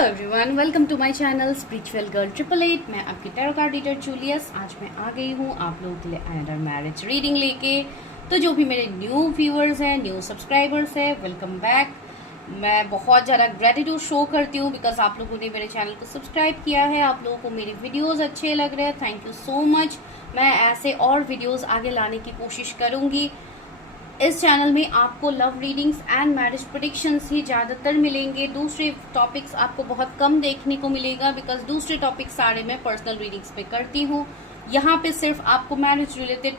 Everyone, welcome to my channel spiritual girl 888। मैं आपकी tarot card reader Julius. आज मैं आ गई हूँ आप लोगों के लिए अनदर मैरिज रीडिंग लेके। तो जो भी मेरे न्यू व्यूअर्स हैं, न्यू सब्सक्राइबर्स हैं, वेलकम बैक। मैं बहुत ज़्यादा ग्रेटिट्यूड शो करती हूँ बिकॉज आप लोगों ने मेरे चैनल को सब्सक्राइब किया है, आप लोगों को मेरी वीडियोज़ अच्छे लग रहे हैं। Thank you so much. मैं ऐसे और वीडियोज़ आगे लाने की कोशिश करूँगी। इस चैनल में आपको love readings and marriage predictions ही ज़्यादातर मिलेंगे। दूसरे टॉपिक्स आपको बहुत कम देखने को मिलेगा बिकॉज दूसरे टॉपिक्स सारे मैं पर्सनल रीडिंग्स पे करती हूँ। यहाँ पे सिर्फ आपको मैरिज रिलेटेड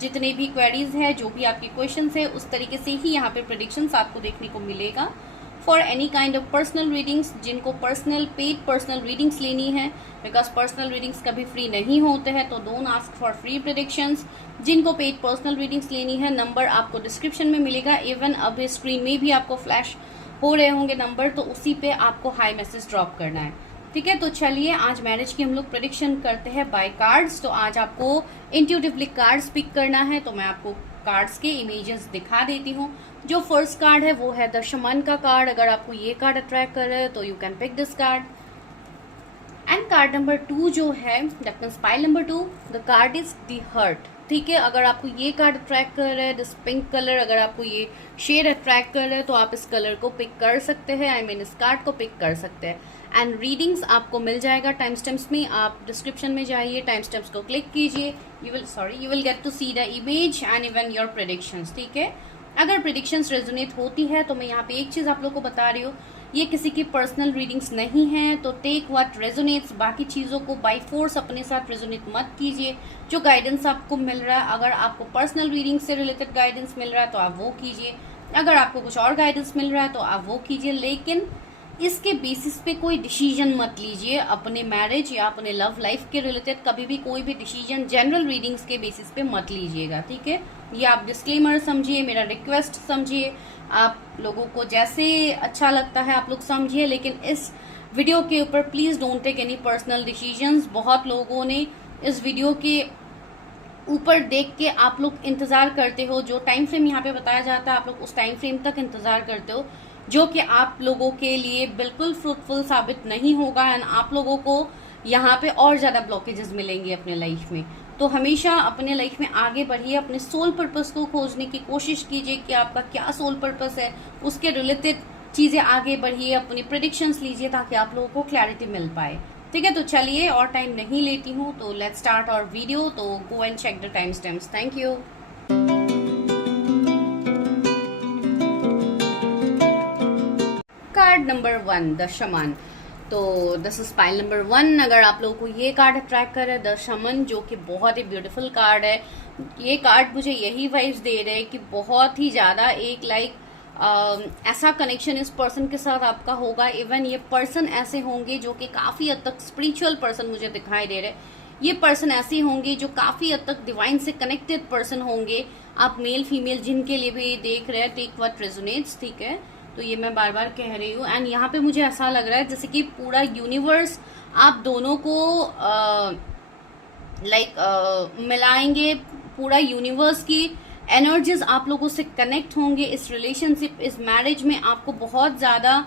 जितने भी क्वेरीज है, जो भी आपकी क्वेश्चंस है, उस तरीके से ही यहाँ पे प्रेडिक्शंस आपको देखने को मिलेगा। For any kind of personal readings, जिनको पेड पर्सनल रीडिंग्स लेनी है, बिकॉज पर्सनल रीडिंग्स कभी फ्री नहीं होते हैं, तो don't ask for free predictions. जिनको पेड पर्सनल रीडिंग्स लेनी है, नंबर आपको डिस्क्रिप्शन में मिलेगा। इवन अब स्क्रीन में भी आपको फ्लैश हो रहे होंगे नंबर, तो उसी पे आपको हाई मैसेज ड्रॉप करना है। ठीक है, तो चलिए आज मैरिज की हम लोग प्रेडिक्शन करते हैं बाय कार्ड्स। तो आज आपको इंट्यूटिवली कार्ड्स पिक करना है, तो मैं आपको कार्ड्स के इमेजेस दिखा देती हूँ। जो फर्स्ट कार्ड है वो है द शमन का कार्ड। अगर आपको ये कार्ड अट्रैक्ट कर रहा है तो you can pick this card. And card number 2 जो है, that means pile number 2, the card is the hurt. ठीक है, अगर आपको ये कार्ड अट्रैक्ट कर रहा है, दिस पिंक कलर, अगर आपको ये शेड अट्रैक्ट कर रहा है तो आप इस कलर को पिक कर सकते हैं। आई मीन इस कार्ड को पिक कर सकते हैं। एंड रीडिंग्स आपको मिल जाएगा टाइम स्टैम्प्स में। आप डिस्क्रिप्शन में जाइए, टाइम स्टैम्प्स को क्लिक कीजिए, you will get to see the image and even your predictions. ठीक है, अगर प्रेडिक्शंस रेजोनेट होती है तो मैं यहाँ पे एक चीज आप लोग को बता रही हूँ, ये किसी की पर्सनल रीडिंग्स नहीं है, तो टेक व्हाट रेजोनेट्स। बाकी चीजों को बाय फोर्स अपने साथ रेजोनेट मत कीजिए। जो गाइडेंस आपको मिल रहा है, अगर आपको पर्सनल रीडिंग से रिलेटेड गाइडेंस मिल रहा है तो आप वो कीजिए, अगर आपको कुछ और गाइडेंस मिल रहा है तो आप वो कीजिए। लेकिन इसके बेसिस पे कोई डिसीजन मत लीजिए अपने मैरिज या अपने लव लाइफ के रिलेटेड। कभी भी कोई भी डिसीजन जनरल रीडिंग्स के बेसिस पे मत लीजिएगा। ठीक है, ये आप डिस्क्लेमर समझिए, मेरा रिक्वेस्ट समझिए। आप लोगों को जैसे अच्छा लगता है आप लोग समझिए, लेकिन इस वीडियो के ऊपर please don't take any personal decisions. बहुत लोगों ने इस वीडियो के ऊपर देख के आप लोग इंतजार करते हो, जो टाइम फ्रेम यहाँ पे बताया जाता है आप लोग उस टाइम फ्रेम तक इंतजार करते हो, जो कि आप लोगों के लिए बिल्कुल फ्रूटफुल साबित नहीं होगा। एंड आप लोगों को यहाँ पे और ज्यादा ब्लॉकेजेस मिलेंगे अपने लाइफ में। तो हमेशा अपने लाइफ में आगे बढ़िए, अपने सोल पर्पस को खोजने की कोशिश कीजिए कि आपका क्या सोल पर्पस है, उसके रिलेटेड चीजें आगे बढ़िए, अपनी प्रेडिक्शंस लीजिए ताकि आप लोगों को क्लैरिटी मिल पाए। ठीक है, तो चलिए और टाइम नहीं लेती हूँ, तो लेट्स स्टार्ट आवर वीडियो। तो go and check the time stamps. Thank you. Card number 1, the shaman. तो दिस इज पाइल नंबर 1। अगर आप लोगों को ये कार्ड अट्रैक्ट कर रहा है, द शमन, जो कि बहुत ही ब्यूटीफुल कार्ड है। ये कार्ड मुझे यही वाइब्स दे रहे हैं कि बहुत ही ज्यादा एक ऐसा कनेक्शन इस पर्सन के साथ आपका होगा। इवन ये पर्सन ऐसे होंगे जो कि काफी हद तक स्पिरिचुअल पर्सन मुझे दिखाई दे रहे हैं। ये पर्सन ऐसे होंगे जो काफी हद तक डिवाइन से कनेक्टेड पर्सन होंगे। आप मेल फीमेल जिनके लिए भी देख रहे हैं, टेक व्हाट रेजोनेट्स। ठीक है, तो ये मैं बार बार कह रही हूँ। एंड यहाँ पे मुझे ऐसा लग रहा है जैसे कि पूरा यूनिवर्स आप दोनों को मिलाएंगे। पूरा यूनिवर्स की एनर्जीज आप लोगों से कनेक्ट होंगे। इस रिलेशनशिप, इस मैरिज में आपको बहुत ज्यादा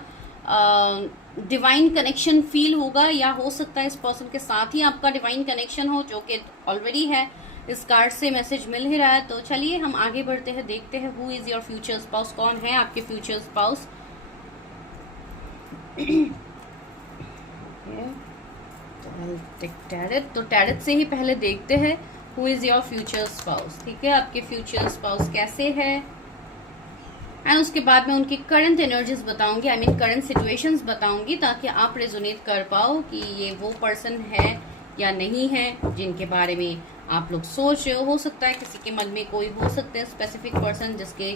डिवाइन कनेक्शन फील होगा, या हो सकता है इस पर्सन के साथ ही आपका डिवाइन कनेक्शन हो, जो कि ऑलरेडी है। इस कार्ड से मैसेज मिल ही रहा है। तो चलिए हम आगे बढ़ते हैं, देखते हैं who is your future spouse, कौन है आपके फ्यूचर स्पाउस। टैरेट, तो टैरेट से ही पहले देखते हैं who is your future spouse. ठीक है, आपके फ्यूचर स्पाउस कैसे है, एंड उसके बाद मैं उनकी करंट एनर्जीज बताऊंगी, आई मीन करंट सिचुएशंस बताऊंगी, ताकि आप रेजोनेट कर पाओ कि ये वो पर्सन है या नहीं है जिनके बारे में आप लोग सोच रहे हो सकता है किसी के मन में कोई हो सकते हैं स्पेसिफिक पर्सन जिसके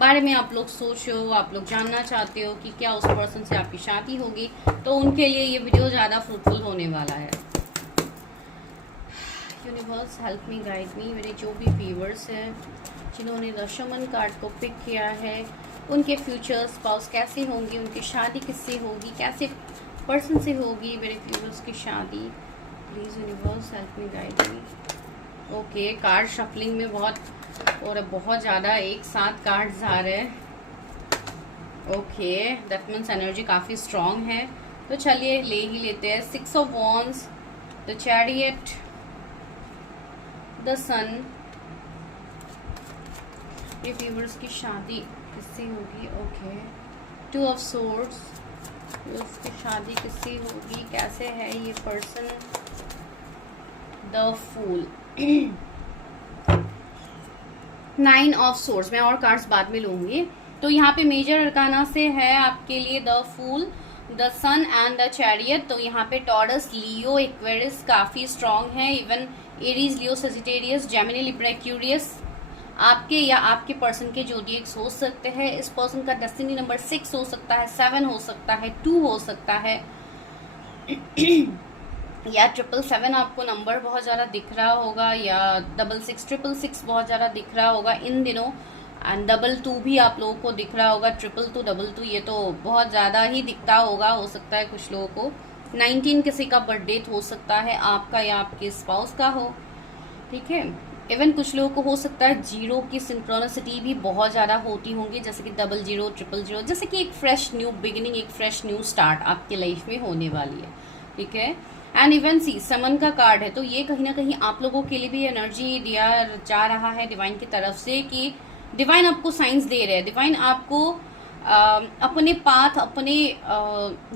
बारे में आप लोग सोच रहे हो, आप लोग जानना चाहते हो कि क्या उस पर्सन से आपकी शादी होगी। तो उनके लिए ये वीडियो ज़्यादा फ्रूटफुल होने वाला है। यूनिवर्स हेल्प मी, गाइड मी। मेरे जो भी व्यूअर्स हैं जिन्होंने द शमन कार्ड को पिक किया है, उनके फ्यूचर स्पाउस कैसे होंगे, उनकी शादी किससे होगी, कैसे पर्सन से होगी मेरे व्यूअर्स की शादी। Please universe help me, guide me. Okay, card shuffling में बहुत ज़्यादा एक साथ कार्ड्स आ रहे हैं। ओके, दैट मीन्स एनर्जी काफ़ी स्ट्रांग है। तो चलिए ले ही लेते हैं। 6 of wands, the chariot, the sun. ये व्यूअर्स की शादी किससे होगी? ओके। 2 ऑफ सोर्ड्स, उसकी शादी किससे होगी, कैसे है ये person? The fool. 9 of swords. मैं और कार्ड्स बाद में लूंगी। तो यहाँ पे मेजर अरकाना से है आपके लिए the fool, the sun and the chariot. तो यहाँ पे टॉरस, लियो, एक्वेरियस काफी स्ट्रांग है। Even Aries, Leo, Sagittarius, Gemini, Libra, Aquarius आपके या आपके पर्सन के जोडिएक्स हो सकते हैं। इस पर्सन का डेस्टिनी नंबर 6 हो सकता है, 7 हो सकता है, 2 हो सकता है या 777 आपको नंबर बहुत ज़्यादा दिख रहा होगा, या 6666 बहुत ज़्यादा दिख रहा होगा इन दिनों। एंड 22 भी आप लोगों को दिख रहा होगा। 222 ये तो बहुत ज़्यादा ही दिखता होगा, हो सकता है कुछ लोगों को। 19 किसी का बर्थडे हो सकता है, आपका या आपके स्पाउस का हो, ठीक है। इवन कुछ लोगों को हो सकता है 0 की सिंक्रोनिसिटी भी बहुत ज़्यादा होती होंगी, जैसे कि 00, 000, जैसे कि एक फ्रेश न्यू बिगिनिंग, एक फ्रेश न्यू स्टार्ट आपके लाइफ में होने वाली है, ठीक है। एंड इवन सी समन का कार्ड है, तो ये कहीं ना कहीं आप लोगों के लिए भी एनर्जी दिया जा रहा है डिवाइन की तरफ से, कि डिवाइन आपको साइंस दे रहे हैं, डिवाइन आपको अपने पाथ, अपने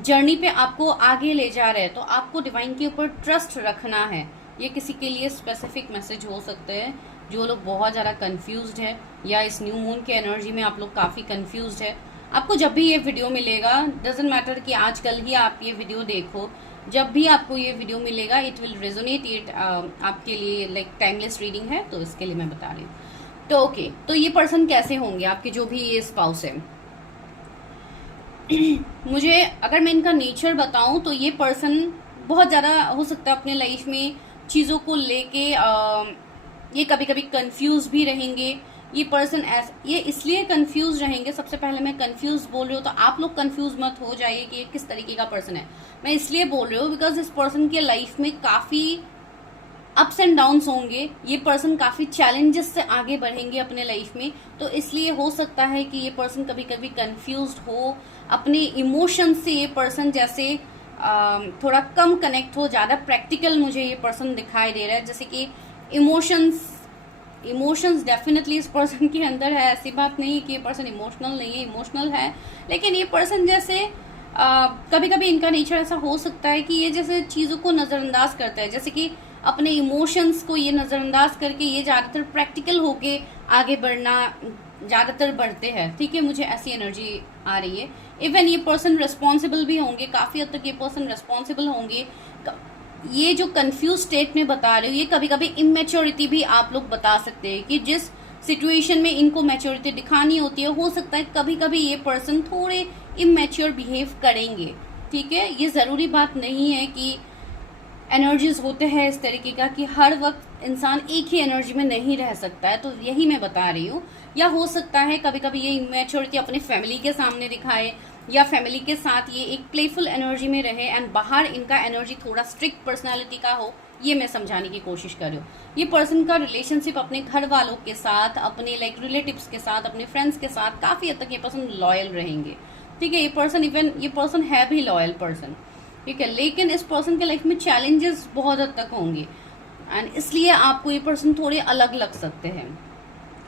जर्नी पे आपको आगे ले जा रहे हैं। तो आपको डिवाइन के ऊपर ट्रस्ट रखना है। ये किसी के लिए स्पेसिफिक मैसेज हो सकते हैं जो लोग बहुत ज़्यादा कंफ्यूज्ड है, या इस न्यू मून के एनर्जी में आप लोग काफ़ी कंफ्यूज्ड है। आपको जब भी ये वीडियो मिलेगा, डजेंट मैटर कि आजकल ही आप ये वीडियो देखो, जब भी आपको ये वीडियो मिलेगा इट विल रेजोनेट, इट आपके लिए लाइक टाइमलेस रीडिंग है, तो इसके लिए मैं बता रही हूँ। तो ओके, तो ये पर्सन कैसे होंगे आपके, जो भी ये स्पाउस है। मुझे अगर मैं इनका नेचर बताऊं तो ये पर्सन बहुत ज़्यादा हो सकता है अपने लाइफ में चीज़ों को लेके ये कभी कभी कंफ्यूज भी रहेंगे। ये पर्सन ये इसलिए कंफ्यूज रहेंगे, सबसे पहले मैं कंफ्यूज बोल रही हूँ तो आप लोग कंफ्यूज मत हो जाइए कि ये किस तरीके का पर्सन है। मैं इसलिए बोल रही हूँ बिकॉज इस पर्सन के लाइफ में काफ़ी अप्स एंड डाउन्स होंगे। ये पर्सन काफ़ी चैलेंजेस से आगे बढ़ेंगे अपने लाइफ में, तो इसलिए हो सकता है कि ये पर्सन कभी कभी कंफ्यूज्ड हो अपने इमोशन से। ये पर्सन जैसे थोड़ा कम कनेक्ट हो, ज़्यादा प्रैक्टिकल मुझे ये पर्सन दिखाई दे रहा है। जैसे कि इमोशंस डेफिनेटली इस पर्सन के अंदर है, ऐसी बात नहीं है कि ये पर्सन इमोशनल नहीं है, इमोशनल है। लेकिन ये पर्सन जैसे कभी कभी इनका नेचर ऐसा हो सकता है कि ये जैसे चीज़ों को नज़रअंदाज करता है, जैसे कि अपने इमोशंस को ये नज़रअंदाज करके ये ज़्यादातर प्रैक्टिकल होके आगे बढ़ना ज़्यादातर बढ़ते हैं, ठीक है। मुझे ऐसी एनर्जी आ रही है। इवन ये पर्सन रिस्पॉन्सिबल भी होंगे, काफ़ी हद तक ये पर्सन रिस्पॉन्सिबल होंगे। ये जो कंफ्यूज स्टेट में बता रही हूँ, ये कभी कभी इमेच्योरिटी भी आप लोग बता सकते हैं कि जिस सिचुएशन में इनको मैच्योरिटी दिखानी होती है, हो सकता है कभी कभी ये पर्सन थोड़े इमेच्योर बिहेव करेंगे, ठीक है। ये ज़रूरी बात नहीं है कि एनर्जीज होते हैं इस तरीके का कि हर वक्त इंसान एक ही एनर्जी में नहीं रह सकता है, तो यही मैं बता रही हूँ। या हो सकता है कभी कभी ये इमेच्योरिटी अपने फैमिली के सामने दिखाए, या फैमिली के साथ ये एक प्लेफुल एनर्जी में रहे, एंड बाहर इनका एनर्जी थोड़ा स्ट्रिक्ट पर्सनालिटी का हो, ये मैं समझाने की कोशिश कर रही हूँ। ये पर्सन का रिलेशनशिप अपने घर वालों के साथ, अपने लाइक रिलेटिव्स के साथ, अपने फ्रेंड्स के साथ काफ़ी हद तक ये पर्सन लॉयल रहेंगे, ठीक है। ये पर्सन इवन ये पर्सन है भी लॉयल पर्सन, ठीक है। लेकिन इस पर्सन के लाइफ में चैलेंजेस बहुत हद तक होंगे, एंड इसलिए आपको ये पर्सन थोड़े अलग लग सकते हैं,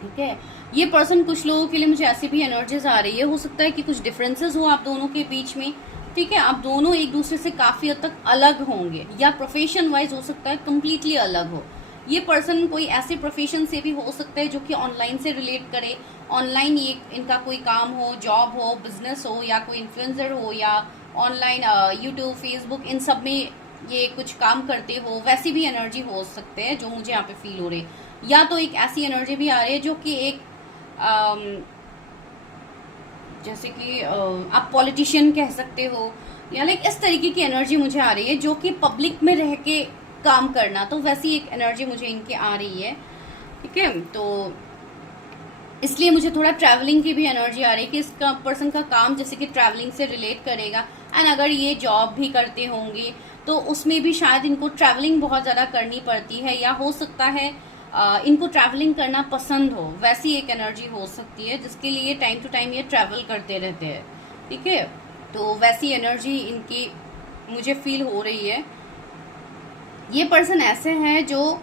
ठीक है। ये पर्सन कुछ लोगों के लिए मुझे ऐसी भी एनर्जीज आ रही है, हो सकता है कि कुछ डिफरेंसेस हो आप दोनों के बीच में, ठीक है। आप दोनों एक दूसरे से काफ़ी हद तक अलग होंगे, या प्रोफेशन वाइज हो सकता है कम्प्लीटली अलग हो। ये पर्सन कोई ऐसे प्रोफेशन से भी हो सकता है जो कि ऑनलाइन से रिलेट करे, ऑनलाइन ये इनका कोई काम हो, जॉब हो, बिजनेस हो, या कोई इन्फ्लुएंसर हो, या ऑनलाइन यूट्यूब, फेसबुक, इन सब में ये कुछ काम करते हो, वैसी भी एनर्जी हो सकते हैं जो मुझे यहाँ पे फील हो रही है। या तो एक ऐसी एनर्जी भी आ रही है जो कि एक जैसे कि आप पॉलिटिशियन कह सकते हो, या लाइक इस तरीके की एनर्जी मुझे आ रही है जो कि पब्लिक में रह के काम करना, तो वैसी एक एनर्जी मुझे इनकी आ रही है, ठीक है। तो इसलिए मुझे थोड़ा ट्रैवलिंग की भी एनर्जी आ रही है कि इसका पर्सन का काम जैसे कि ट्रैवलिंग से रिलेट करेगा। एंड अगर ये जॉब भी करते होंगे तो उसमें भी शायद इनको ट्रैवलिंग बहुत ज़्यादा करनी पड़ती है, या हो सकता है इनको ट्रैवलिंग करना पसंद हो, वैसी एक एनर्जी हो सकती है जिसके लिए टाइम टू टाइम ये ट्रैवल करते रहते हैं, ठीक है। तो वैसी एनर्जी इनकी मुझे फील हो रही है। ये पर्सन ऐसे हैं जो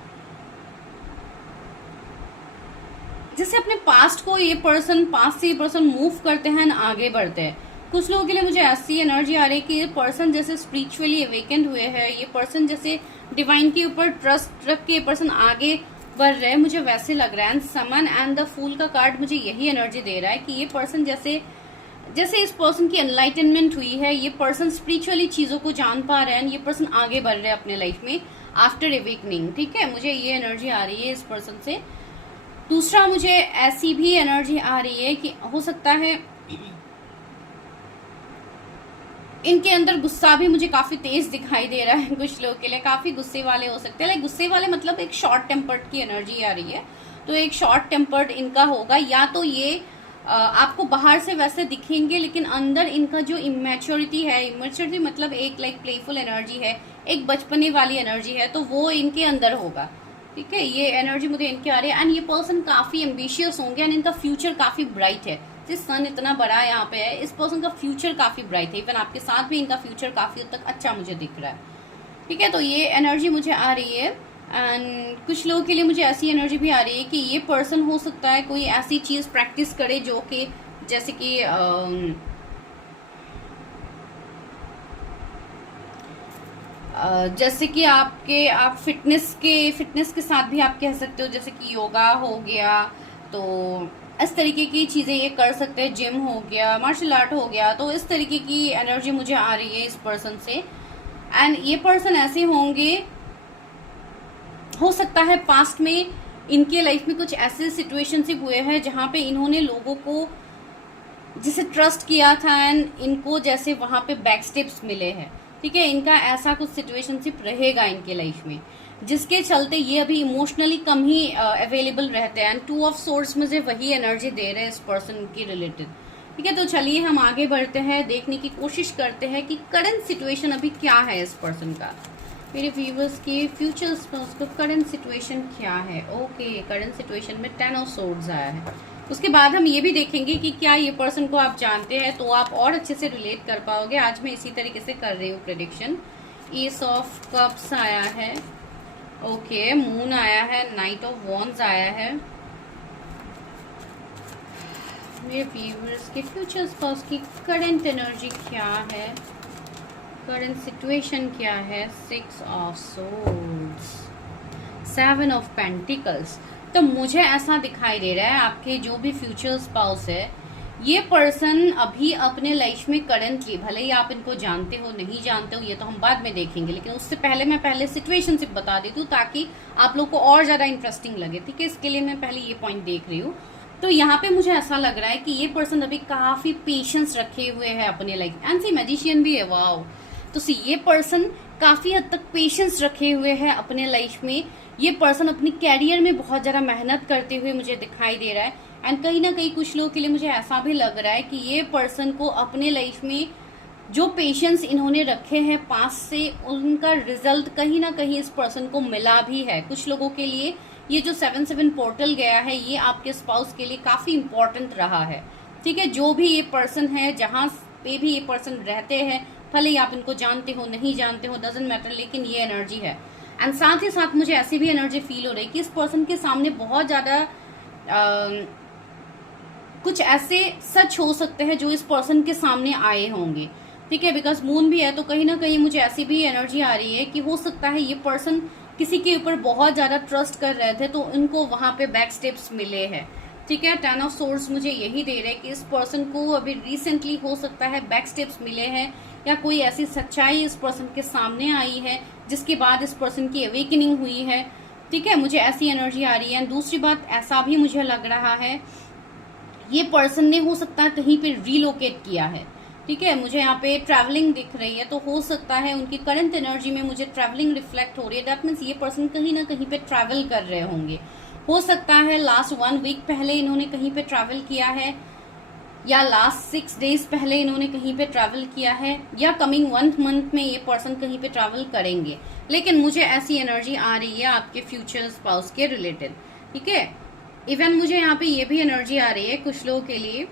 जैसे अपने पास्ट को ये पर्सन पास्ट से ये पर्सन मूव करते हैं, आगे बढ़ते हैं। कुछ लोगों के लिए मुझे ऐसी एनर्जी आ रही है कि ये पर्सन जैसे स्पिरिचुअली अवेकेंड हुए हैं, ये पर्सन जैसे डिवाइन के ऊपर ट्रस्ट रख के ये पर्सन आगे बढ़ रहे हैं, मुझे वैसे लग रहा है। And someone and the fool का कार्ड मुझे यही एनर्जी दे रहा है कि ये पर्सन जैसे जैसे इस पर्सन की एनलाइटनमेंट हुई है, ये पर्सन स्पिरिचुअली चीजों को जान पा रहे हैं, ये पर्सन आगे बढ़ रहे हैं अपने लाइफ में आफ्टर अवेकनिंग। ठीक है, मुझे ये एनर्जी आ रही है इस पर्सन से। दूसरा, मुझे ऐसी भी एनर्जी आ रही है कि हो सकता है इनके अंदर गुस्सा भी मुझे काफी तेज दिखाई दे रहा है। कुछ लोगों के लिए काफी गुस्से वाले हो सकते हैं, लाइक गुस्से वाले मतलब एक शॉर्ट टेम्पर्ड की एनर्जी आ रही है। तो एक शॉर्ट टेम्पर्ड इनका होगा, या तो ये आपको बाहर से वैसे दिखेंगे लेकिन अंदर इनका जो इमेच्योरिटी है, इमेच्योरिटी मतलब एक लाइक प्लेफुल एनर्जी है, एक बचपने वाली एनर्जी है, तो वो इनके अंदर होगा। ठीक है, ये एनर्जी मुझे इनके आ रही है। एंड ये पर्सन काफी एम्बिशियस होंगे एंड इनका फ्यूचर काफी ब्राइट है। जिस सन इतना बड़ा यहाँ पे है, इस पर्सन का फ्यूचर काफी ब्राइट है। इवन आपके साथ भी इनका फ्यूचर काफी हद तक अच्छा मुझे दिख रहा है। ठीक है, तो ये एनर्जी मुझे आ रही है। एंड कुछ लोगों के लिए मुझे ऐसी एनर्जी भी आ रही है कि ये पर्सन हो सकता है कोई ऐसी चीज प्रैक्टिस करे जो कि जैसे कि जैसे कि आप फिटनेस के साथ भी आप कह सकते हो, जैसे कि योगा हो गया, तो इस तरीके की चीजें ये कर सकते हैं। जिम हो गया, मार्शल आर्ट हो गया, तो इस तरीके की एनर्जी मुझे आ रही है इस पर्सन से। एंड ये पर्सन ऐसे होंगे, हो सकता है पास्ट में इनके लाइफ में कुछ ऐसे सिचुएशनशिप हुए हैं जहां पे इन्होंने लोगों को जिसे ट्रस्ट किया था एंड इनको जैसे वहां पे बैक स्टेप्स मिले हैं। ठीक है, इनका ऐसा कुछ सिचुएशनशिप रहेगा इनके लाइफ में, जिसके चलते ये अभी इमोशनली कम ही अवेलेबल रहते हैं। एंड 2 ऑफ सोर्ड्स मुझे वही एनर्जी दे रहे हैं इस पर्सन के रिलेटेड। ठीक है, तो चलिए हम आगे बढ़ते हैं, देखने की कोशिश करते हैं कि करंट सिचुएशन अभी क्या है इस पर्सन का। मेरे व्यूवर्स के फ्यूचर स्पाउस को करंट सिचुएशन क्या है। ओके, करंट सिचुएशन में 10 ऑफ सोर्ड्स आया है। उसके बाद हम ये भी देखेंगे कि क्या ये पर्सन को आप जानते हैं, तो आप और अच्छे से रिलेट कर पाओगे। आज मैं इसी तरीके से कर रही हूँ प्रेडिक्शन। एस ऑफ कप्स आया है, ओके, मून आया है, नाइट ऑफ वॉन्ड्स आया है। मेरे व्यूअर्स के फ्यूचर स्पाउस की करंट एनर्जी क्या है, करंट सिचुएशन क्या है। 6 ऑफ सोर्ड्स, 7 ऑफ पेंटिकल्स। तो मुझे ऐसा दिखाई दे रहा है आपके जो भी फ्यूचर स्पाउस है, ये पर्सन अभी अपने लाइफ में करंटली, भले ही आप इनको जानते हो नहीं जानते हो ये तो हम बाद में देखेंगे, लेकिन उससे पहले मैं पहले सिचुएशनशिप बता देती हूँ ताकि आप लोग को और ज्यादा इंटरेस्टिंग लगे। ठीक है, इसके लिए मैं पहले ये पॉइंट देख रही हूँ। तो यहाँ पे मुझे ऐसा लग रहा है कि ये पर्सन अभी काफी पेशेंस रखे हुए है अपने लाइफ। एंड सी मैजिशियन भी है, वाओ। तो सी ये पर्सन काफी हद तक पेशेंस रखे हुए हैं अपने लाइफ में। ये पर्सन अपनी कैरियर में बहुत ज्यादा मेहनत करते हुए मुझे दिखाई दे रहा है। एंड कहीं ना कहीं कुछ लोगों के लिए मुझे ऐसा भी लग रहा है कि ये पर्सन को अपने लाइफ में जो पेशेंस इन्होंने रखे हैं पास्ट से, उनका रिजल्ट कहीं ना कहीं इस पर्सन को मिला भी है। कुछ लोगों के लिए ये जो 7-7 पोर्टल गया है, ये आपके स्पाउस के लिए काफी इंपॉर्टेंट रहा है। ठीक है, जो भी ये पर्सन है, जहां पे भी ये पर्सन रहते हैं, भले ही आप इनको जानते हो नहीं जानते हो, डजंट मैटर, लेकिन ये एनर्जी है। एंड साथ ही साथ मुझे ऐसी भी एनर्जी फील हो रही है कि इस पर्सन के सामने बहुत ज्यादा कुछ ऐसे सच हो सकते हैं जो इस पर्सन के सामने आए होंगे। ठीक है, बिकॉज मून भी है, तो कहीं ना कहीं मुझे ऐसी भी एनर्जी आ रही है कि हो सकता है ये पर्सन किसी के ऊपर बहुत ज्यादा ट्रस्ट कर रहे थे, तो इनको वहां पे बैक स्टेप्स मिले हैं। ठीक है, 10 ऑफ सोर्ड्स मुझे यही दे रहे हैं कि इस पर्सन को अभी रिसेंटली हो सकता है बैक स्टेप्स मिले हैं, या कोई ऐसी सच्चाई इस पर्सन के सामने आई है जिसके बाद इस पर्सन की अवेकनिंग हुई है। ठीक है, मुझे ऐसी एनर्जी आ रही है। दूसरी बात, ऐसा भी मुझे लग रहा है ये पर्सन ने हो सकता है कहीं पे रीलोकेट किया है। ठीक है, मुझे यहाँ पे ट्रैवलिंग दिख रही है, तो हो सकता है उनकी करंट एनर्जी में मुझे ट्रैवलिंग रिफ्लेक्ट हो रही है। दैट मीन्स ये पर्सन कहीं ना कहीं पे ट्रैवल कर रहे होंगे। हो सकता है लास्ट 1 वीक पहले इन्होंने कहीं पे ट्रैवल किया है, या लास्ट 6 डेज पहले इन्होंने कहीं पे ट्रैवल किया है, या कमिंग 1 मंथ में ये पर्सन कहीं पे ट्रैवल करेंगे। लेकिन मुझे ऐसी एनर्जी आ रही है आपके फ्यूचर स्पाउस के रिलेटेड। ठीक है, इवन मुझे यहाँ पे ये भी एनर्जी आ रही है कुछ लोगों के लिए,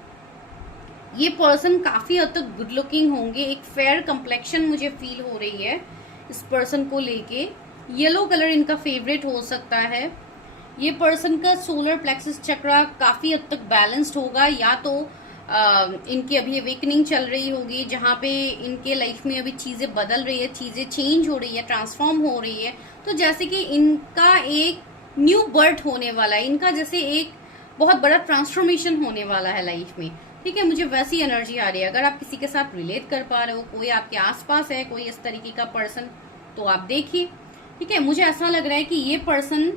ये पर्सन काफी हद तक गुड लुकिंग होंगे, एक फेयर कंप्लेक्शन मुझे फील हो रही है इस पर्सन को लेके। येलो कलर इनका फेवरेट हो सकता है। ये पर्सन का सोलर प्लेक्सस चक्रा काफी हद तक बैलेंस्ड होगा, या तो इनकी अभी अवेकनिंग चल रही होगी जहां पे इनके लाइफ में अभी चीजें बदल रही है, चीजें चेंज हो रही है, ट्रांसफॉर्म हो रही है। तो जैसे कि इनका एक न्यू बर्थ होने वाला है, इनका जैसे एक बहुत बड़ा ट्रांसफॉर्मेशन होने वाला है लाइफ में, ठीक है। मुझे वैसी एनर्जी आ रही है। अगर आप किसी के साथ रिलेट कर पा रहे हो, कोई आपके आसपास है, कोई इस तरीके का पर्सन, तो आप देखिए, ठीक है। मुझे ऐसा लग रहा है कि ये पर्सन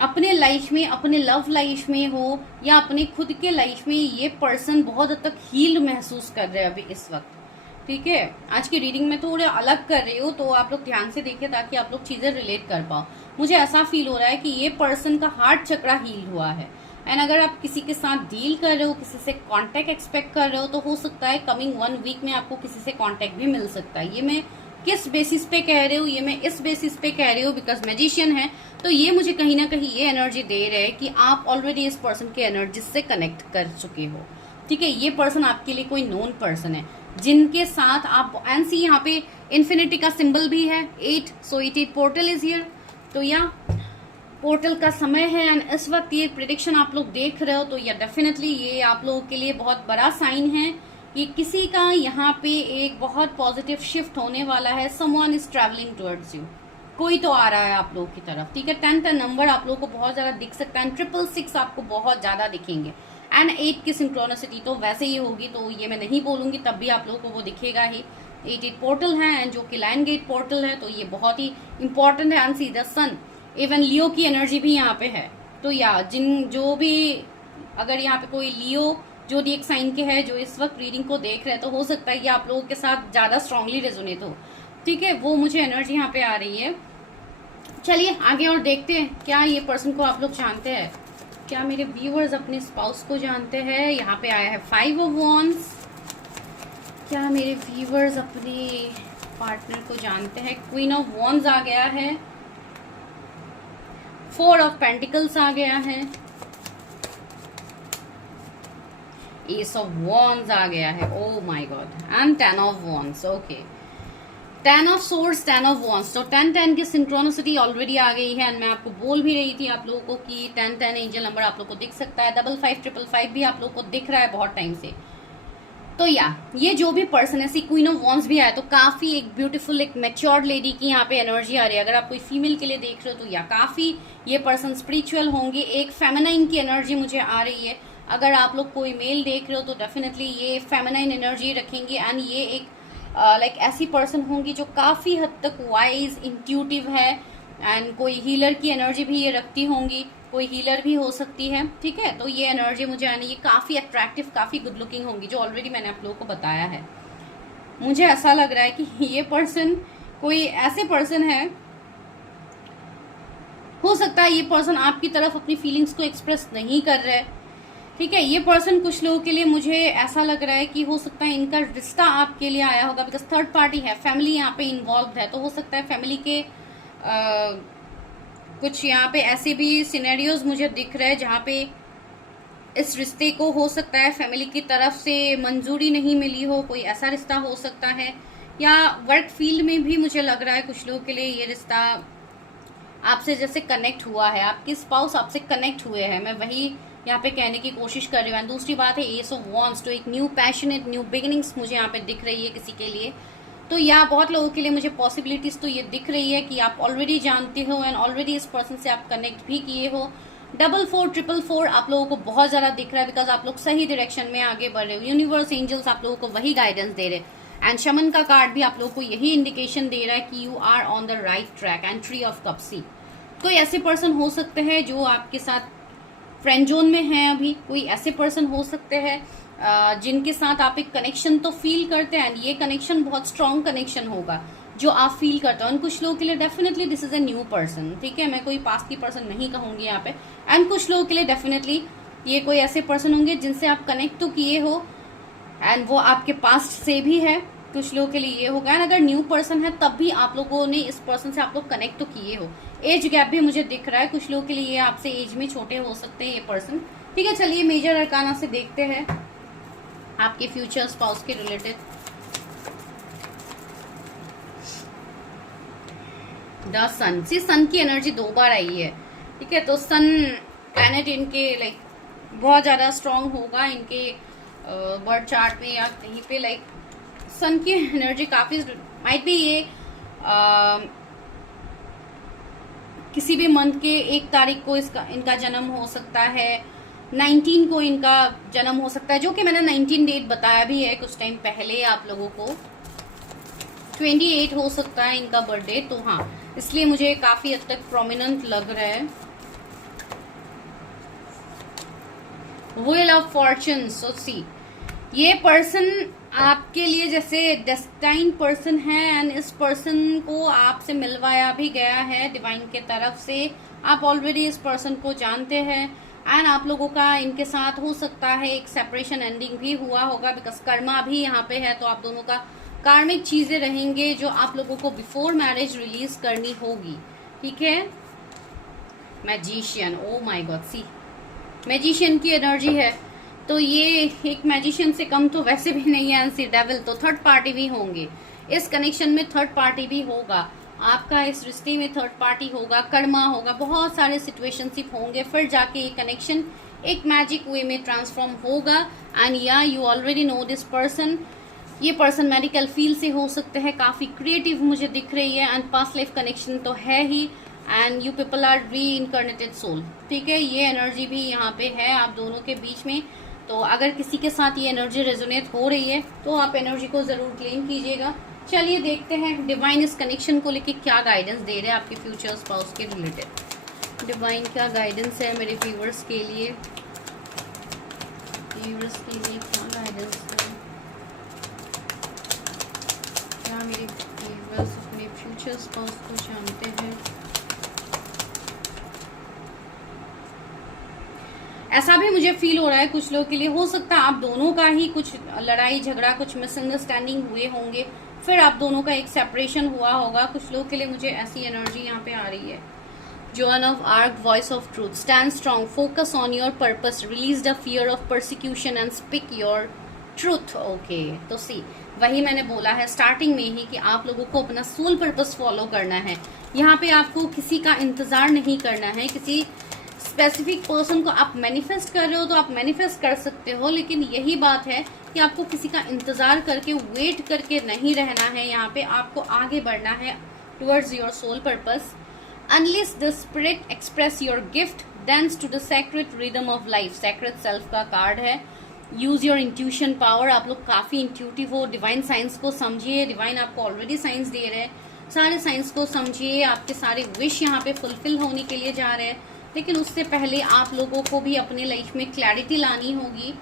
अपने लाइफ में, अपने लव लाइफ में हो या अपने खुद के लाइफ में, ये पर्सन बहुत हद तक हील्ड महसूस कर रहे हैं अभी इस वक्त, ठीक है। आज की रीडिंग में थोड़ा अलग कर रही हो, तो आप लोग ध्यान से देखिए ताकि आप लोग चीजें रिलेट कर पाओ। मुझे ऐसा फील हो रहा है कि ये पर्सन का हार्ट चक्रा हील हुआ है। एंड अगर आप किसी के साथ डील कर रहे हो, किसी से कांटेक्ट एक्सपेक्ट कर रहे हो, तो हो सकता है कमिंग 1 वीक में आपको किसी से कांटेक्ट भी मिल सकता है। ये मैं किस बेसिस पे कह रही हूँ, ये मैं इस बेसिस पे कह रही हूँ बिकॉज मैजिशियन है, तो ये मुझे कहीं ना कहीं ये एनर्जी दे रहे हैं कि आप ऑलरेडी इस पर्सन के एनर्जी से कनेक्ट कर चुके हो, ठीक है। ये पर्सन आपके लिए कोई नोन पर्सन है जिनके साथ आप, एंड सी यहाँ पे इन्फिनिटी का सिंबल भी है 8, सो 8 पोर्टल इज हियर। तो या पोर्टल का समय है एंड इस वक्त ये प्रिडिक्शन आप लोग देख रहे हो, तो या डेफिनेटली ये आप लोगों के लिए बहुत बड़ा साइन है कि किसी का यहाँ पे एक बहुत पॉजिटिव शिफ्ट होने वाला है। Someone is travelling towards you, कोई तो आ रहा है आप लोगों की तरफ, ठीक है। 10 नंबर आप लोगों को बहुत ज्यादा दिख सकता है, 666 आपको बहुत ज्यादा दिखेंगे, एंड 8 की सिंक्रोनिसिटी तो वैसे ही होगी, तो ये मैं नहीं बोलूंगी, तब भी आप लोगों को वो दिखेगा ही। 8 पोर्टल है एंड जो कि लाइन गेट पोर्टल है, तो ये बहुत ही इंपॉर्टेंट है। And see the sun, even Leo की एनर्जी भी यहाँ पे है। तो या जो भी, अगर यहाँ पे कोई लियो जो एक साइन के है जो इस वक्त रीडिंग को देख रहे हैं, तो हो सकता है कि आप लोगों के साथ ज्यादा स्ट्रांगली रेजोनेट हो, ठीक है। वो मुझे एनर्जी यहाँ पे आ रही है। चलिए आगे और देखते हैं क्या ये पर्सन को आप लोग जानते हैं, क्या मेरे व्यूअर्स अपने स्पाउस को जानते हैं। यहाँ पे आया है 5 ऑफ वॉन्ड्स। क्या मेरे व्यूअर्स अपने पार्टनर को जानते हैं। क्वीन ऑफ वॉन्ड्स आ गया है, 4 ऑफ पेंटिकल्स आ गया है, एस ऑफ वॉन्ड्स आ गया है, ओ my God, and 10 of wands. Okay, 10 of swords, 10 of wands. तो 10 की सिंक्रोनिसिटी ऑलरेडी आ गई है एंड मैं आपको बोल भी रही थी आप लोगों को कि 10 एंजल नंबर आप लोग को दिख सकता है। 5555 भी आप लोग को दिख रहा है बहुत टाइम से। तो या ये जो भी पर्सन है, सी क्वीन ऑफ वॉन्ड्स भी आया, तो काफी एक ब्यूटीफुल, एक मैच्योर्ड लेडी की यहाँ पे एनर्जी आ रही है। अगर आप कोई फीमेल के लिए देख रहे हो तो या काफी ये पर्सन स्पिरिचुअल होंगे, एक फेमिनाइन की एनर्जी मुझे आ रही है। अगर आप लोग कोई मेल देख रहे हो तो डेफिनेटली ये फेमिनाइन एनर्जी रखेंगे एंड ये एक लाइक ऐसी पर्सन होंगी जो काफी हद तक वाइज, इंट्यूटिव है एंड कोई हीलर की एनर्जी भी ये रखती होंगी, कोई हीलर भी हो सकती है, ठीक है। तो ये एनर्जी मुझे आनी, ये काफी अट्रैक्टिव, काफी गुड लुकिंग होंगी, जो ऑलरेडी मैंने आप लोगों को बताया है। मुझे ऐसा लग रहा है कि ये पर्सन कोई ऐसे पर्सन है, हो सकता है ये पर्सन आपकी तरफ अपनी फीलिंग्स को एक्सप्रेस नहीं कर रहे, ठीक है। ये पर्सन कुछ लोगों के लिए मुझे ऐसा लग रहा है कि हो सकता है इनका रिश्ता आपके लिए आया होगा, बिकॉज थर्ड पार्टी है, फैमिली यहाँ पे इन्वॉल्व है, तो हो सकता है फैमिली के कुछ यहाँ पे ऐसे भी सिनेरियोज मुझे दिख रहे हैं जहाँ पे इस रिश्ते को हो सकता है फैमिली की तरफ से मंजूरी नहीं मिली हो, कोई ऐसा रिश्ता हो सकता है। या वर्क फील्ड में भी मुझे लग रहा है कुछ लोगों के लिए ये रिश्ता आपसे जैसे कनेक्ट हुआ है, आपके स्पाउस आपसे कनेक्ट हुए हैं, मैं वही यहाँ पे कहने की कोशिश कर रही हूँ। दूसरी बात है एस ऑफ वॉन्ड्स, तो एक न्यू पैशनेट, न्यू बिगिनिंग्स मुझे यहाँ पे दिख रही है किसी के लिए। तो या बहुत लोगों के लिए मुझे पॉसिबिलिटीज तो ये दिख रही है कि आप ऑलरेडी जानते हो एंड ऑलरेडी इस पर्सन से आप कनेक्ट भी किए हो। 4444 आप लोगों को बहुत ज्यादा दिख रहा है बिकॉज आप लोग सही डायरेक्शन में आगे बढ़ रहे हो। यूनिवर्स एंजल्स आप लोगों को वही गाइडेंस दे रहे हैं एंड शमन का कार्ड भी आप लोगों को यही इंडिकेशन दे रहा है कि you are on the right track. And three of cups, कोई ऐसे पर्सन हो सकते हैं जो आपके साथ फ्रेंड जोन में है अभी, कोई ऐसे पर्सन हो सकते हैं जिनके साथ आप एक कनेक्शन तो फील करते हैं एंड ये कनेक्शन बहुत स्ट्रॉन्ग कनेक्शन होगा जो आप फील करते हो। एंड कुछ लोगों के लिए definitely this is a new person, ठीक है, मैं कोई पास्ट की पर्सन नहीं कहूंगी यहाँ पे। एंड कुछ लोगों के लिए डेफिनेटली ये कोई ऐसे पर्सन होंगे जिनसे आप कनेक्ट तो किए हो एंड वो आपके पास्ट से भी है, कुछ लोगों के लिए ये होगा। एंड अगर न्यू पर्सन है तब भी आप लोगों ने इस पर्सन से आप लोग कनेक्ट तो किए हो। एज गैप भी मुझे दिख रहा है, कुछ लोगों के लिए ये आपसे एज में छोटे हो सकते हैं ये पर्सन, ठीक है। चलिए मेजर अरकाना से देखते हैं आपके फ्यूचर स्पाउस के रिलेटेड। द सन, सी सन की एनर्जी 2 बार आई है, ठीक है। तो सन प्लैनेट इनके लाइक बहुत ज्यादा स्ट्रांग होगा इनके बर्थ चार्ट में या कहीं पे। लाइक सन की एनर्जी काफी माइट भी ये किसी भी मंथ के 1 तारीख को इनका जन्म हो सकता है, 19 को इनका जन्म हो सकता है, जो कि मैंने 19 डेट बताया भी है कुछ टाइम पहले आप लोगों को। 28 हो सकता है इनका बर्थडे, तो हाँ, इसलिए मुझे काफी हद तक प्रोमिनेंट लग रहा है। व्हील ऑफ फॉर्चून, सो सी ये पर्सन आपके लिए जैसे डेस्टाइन पर्सन है, एंड इस पर्सन को आपसे मिलवाया भी गया है डिवाइन के तरफ से। आप ऑलरेडी इस पर्सन को जानते हैं, एंड आप लोगों का इनके साथ हो सकता है एक सेपरेशन एंडिंग भी हुआ होगा, बिकॉज कर्मा भी यहाँ पे है। तो आप दोनों का कार्मिक चीजें रहेंगे जो आप लोगों को बिफोर मैरिज रिलीज करनी होगी, ठीक है। Magician, oh my god, see magician की एनर्जी है, तो ये एक मैजिशियन से कम तो वैसे भी नहीं है। एंड डेविल, तो थर्ड पार्टी भी होंगे इस कनेक्शन में, थर्ड पार्टी भी होगा आपका इस रिश्ते में, थर्ड पार्टी होगा, कर्मा होगा, बहुत सारे सिचुएशनशिप होंगे, फिर जाके ये कनेक्शन एक मैजिक वे में ट्रांसफॉर्म होगा। एंड या you already know this person, ये पर्सन मेडिकल फील्ड से हो सकते हैं, काफी क्रिएटिव मुझे दिख रही है, एंड पास्ट लाइफ कनेक्शन तो है ही, एंड यू पीपल आर री इनकारनेटेड सोल, ठीक है। ये एनर्जी भी यहाँ पे है आप दोनों के बीच में। तो अगर किसी के साथ ये एनर्जी रेजोनेट हो रही है तो आप एनर्जी को जरूर क्लेम कीजिएगा। चलिए देखते हैं डिवाइन इस कनेक्शन को लेके क्या गाइडेंस दे रहे हैं आपके फ्यूचर स्पाउस के रिलेटेड। डिवाइन क्या गाइडेंस है मेरे व्यूअर्स के लिए, व्यूअर्स के लिए क्या गाइडेंस है, क्या मेरे व्यूअर्स अपने फ्यूचर स्पाउस को जानते हैं। ऐसा भी मुझे फील हो रहा है कुछ लोगों के लिए, हो सकता है आप दोनों का ही कुछ लड़ाई झगड़ा, कुछ मिसअंडरस्टैंडिंग हुए होंगे, फिर आप दोनों का एक सेपरेशन हुआ होगा। कुछ लोगों के लिए मुझे ऐसी एनर्जी यहाँ पे आ रही है। John of arc, voice of truth, stand strong, focus on your purpose, release the fear of persecution and speak your truth. Okay, तो सी वही मैंने बोला है स्टार्टिंग में ही कि आप लोगों को अपना सोल पर्पस फॉलो करना है। यहाँ पे आपको किसी का इंतजार नहीं करना है, किसी स्पेसिफिक पर्सन को आप मैनिफेस्ट कर रहे हो तो आप मैनिफेस्ट कर सकते हो, लेकिन यही बात है कि आपको किसी का इंतजार करके वेट करके नहीं रहना है। यहाँ पे आपको आगे बढ़ना है towards your soul purpose. Unless the spirit express your gift, dance to the sacred rhythm of life, sacred self का कार्ड है। यूज योर इंट्यूशन पावर, आप लोग काफी इंट्यूटिव हो, डिवाइन साइंस को समझिए, डिवाइन आपको ऑलरेडी साइंस दे रहे हैं, सारे साइंस को समझिए। आपके सारे विश यहाँ पे फुलफिल होने के लिए जा रहे हैं, लेकिन उससे पहले आप लोगों को भी अपने लाइफ में क्लैरिटी लानी होगी।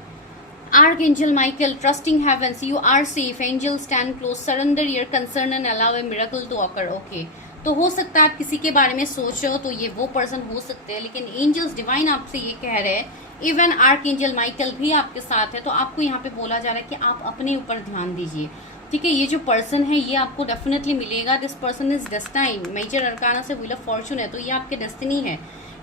Archangel Michael, trusting heavens, you are safe, angel stand close, surrender your concern and allow a miracle to occur. Okay, तो हो सकता है आप किसी के बारे में सोच रहे हो तो ये वो पर्सन हो सकते हैं, लेकिन एंजल्स डिवाइन आपसे ये कह रहे हैं, इवन आर्कएंजल माइकल भी आपके साथ है, तो आपको यहाँ पे बोला जा रहा है कि आप अपने ऊपर ध्यान दीजिए, ठीक है। ये जो पर्सन है ये आपको डेफिनेटली मिलेगा। This person is destine, major arcana से व्हील ऑफ फॉर्चून है, तो ये आपके डेस्टिनी है,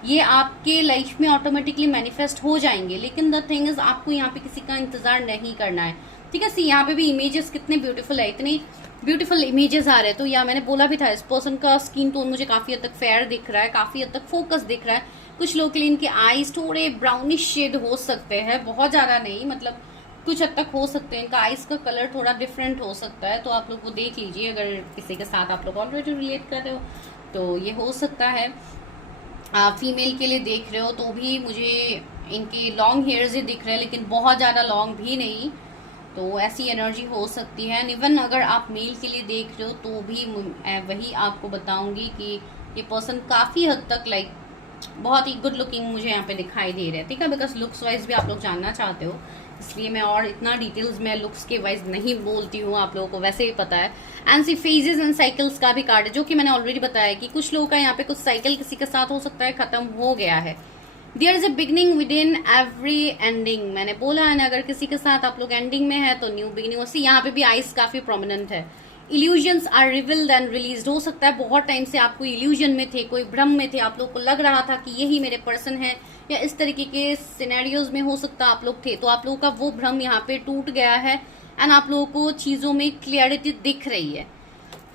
ये आपके लाइफ में ऑटोमेटिकली मैनिफेस्ट हो जाएंगे। लेकिन द थिंग इज आपको यहाँ पे किसी का इंतजार नहीं करना है, ठीक है। सी यहाँ पे भी इमेजेस कितने ब्यूटीफुल है, इतने ब्यूटीफुल इमेजेस आ रहे हैं। तो या मैंने बोला भी था इस पर्सन का स्किन टोन मुझे काफी हद तक फेयर दिख रहा है, काफी हद तक फोकस दिख रहा है। कुछ लोग के लिए इनके आईज थोड़े ब्राउनिश शेड हो सकते हैं, बहुत ज्यादा नहीं, मतलब कुछ हद तक हो सकते हैं। इनका आईज का कलर थोड़ा डिफरेंट हो सकता है, तो आप लोग वो देख लीजिए। अगर किसी के साथ आप लोग ऑलरेडी रिलेट कर रहे हो तो ये हो सकता है। आप फीमेल के लिए देख रहे हो तो भी मुझे इनके लॉन्ग हेयर्स ही दिख रहे हैं, लेकिन बहुत ज़्यादा लॉन्ग भी नहीं, तो ऐसी एनर्जी हो सकती है। इवन अगर आप मेल के लिए देख रहे हो तो भी वही आपको बताऊंगी कि ये पर्सन काफ़ी हद तक लाइक बहुत ही गुड लुकिंग मुझे यहाँ पे दिखाई दे रहे हैं, ठीक है। बिकॉज लुक्स वाइज भी आप लोग जानना चाहते हो, इसलिए मैं और इतना डिटेल्स में लुक्स के वाइज नहीं बोलती हूँ, आप लोगों को वैसे भी पता है। And see phases and cycles का भी कार्ड है, जो कि मैंने ऑलरेडी बताया कि कुछ लोगों का यहाँ पे कुछ साइकिल किसी के साथ हो सकता है खत्म हो गया है। There is a beginning within every ending, मैंने बोला है ना, अगर किसी के साथ आप लोग एंडिंग में है तो न्यू बिगनिंग हो। सी यहाँ पे भी आइस काफी प्रोमिनेंट है। Illusions are revealed and released, हो सकता है बहुत टाइम से आपको इल्यूजन में थे, कोई भ्रम में थे, आप लोग को लग रहा था कि यही मेरे पर्सन है या इस तरीके के सिनेरियोज में हो सकता आप लोग थे, तो आप लोगों का वो भ्रम यहाँ पे टूट गया है एंड आप लोगों को चीजों में क्लियरिटी दिख रही है।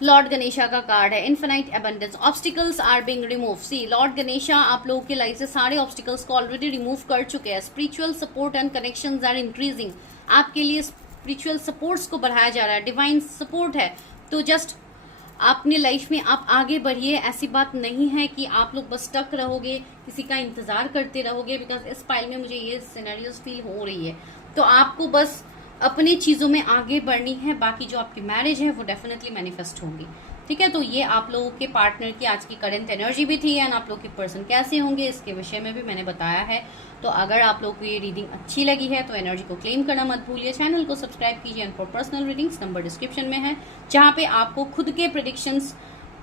लॉर्ड गणेशा का कार्ड है, infinite abundance, obstacles are being remove. See lord Ganesha आप लोगों की लाइफ से सारे ऑब्स्टिकल्स को ऑलरेडी रिमूव कर चुके हैं। Spiritual support and connections are increasing. आपके लिए स्पिरिचुअल सपोर्ट्स को बढ़ाया जा रहा है, डिवाइन सपोर्ट है। तो जस्ट अपनी लाइफ में आप आगे बढ़िए। ऐसी बात नहीं है कि आप लोग बस स्टक रहोगे, किसी का इंतजार करते रहोगे, बिकॉज इस पाइल में मुझे ये सिनेरियोज फील हो रही है। तो आपको बस अपनी चीजों में आगे बढ़नी है, बाकी जो आपकी मैरिज है वो डेफिनेटली मैनिफेस्ट होगी। ठीक है, तो ये आप लोगों के पार्टनर की आज की करंट एनर्जी भी थी एंड आप लोग के पर्सन कैसे होंगे इसके विषय में भी मैंने बताया है। तो अगर आप लोग को ये रीडिंग अच्छी लगी है तो एनर्जी को क्लेम करना मत भूलिए। चैनल को सब्सक्राइब कीजिए and for personal readings number description में है, जहाँ पे आपको खुद के प्रेडिक्शंस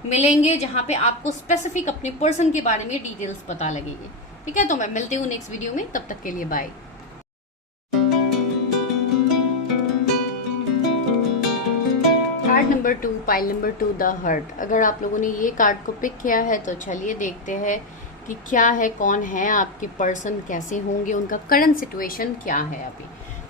मिलेंगे, जहाँ पे आपको स्पेसिफिक अपने पर्सन के बारे में डिटेल्स पता लगेगी। ठीक है, तो मैं मिलती हूँ नेक्स्ट वीडियो में, तब तक के लिए bye. Card number 2, pile number 2, the hurt. अगर आप लोगों ने ये कार्ड को पिक किया है तो चलिए देखते हैं कि क्या है, कौन है आपके पर्सन, कैसे होंगे, उनका करंट सिचुएशन क्या है अभी।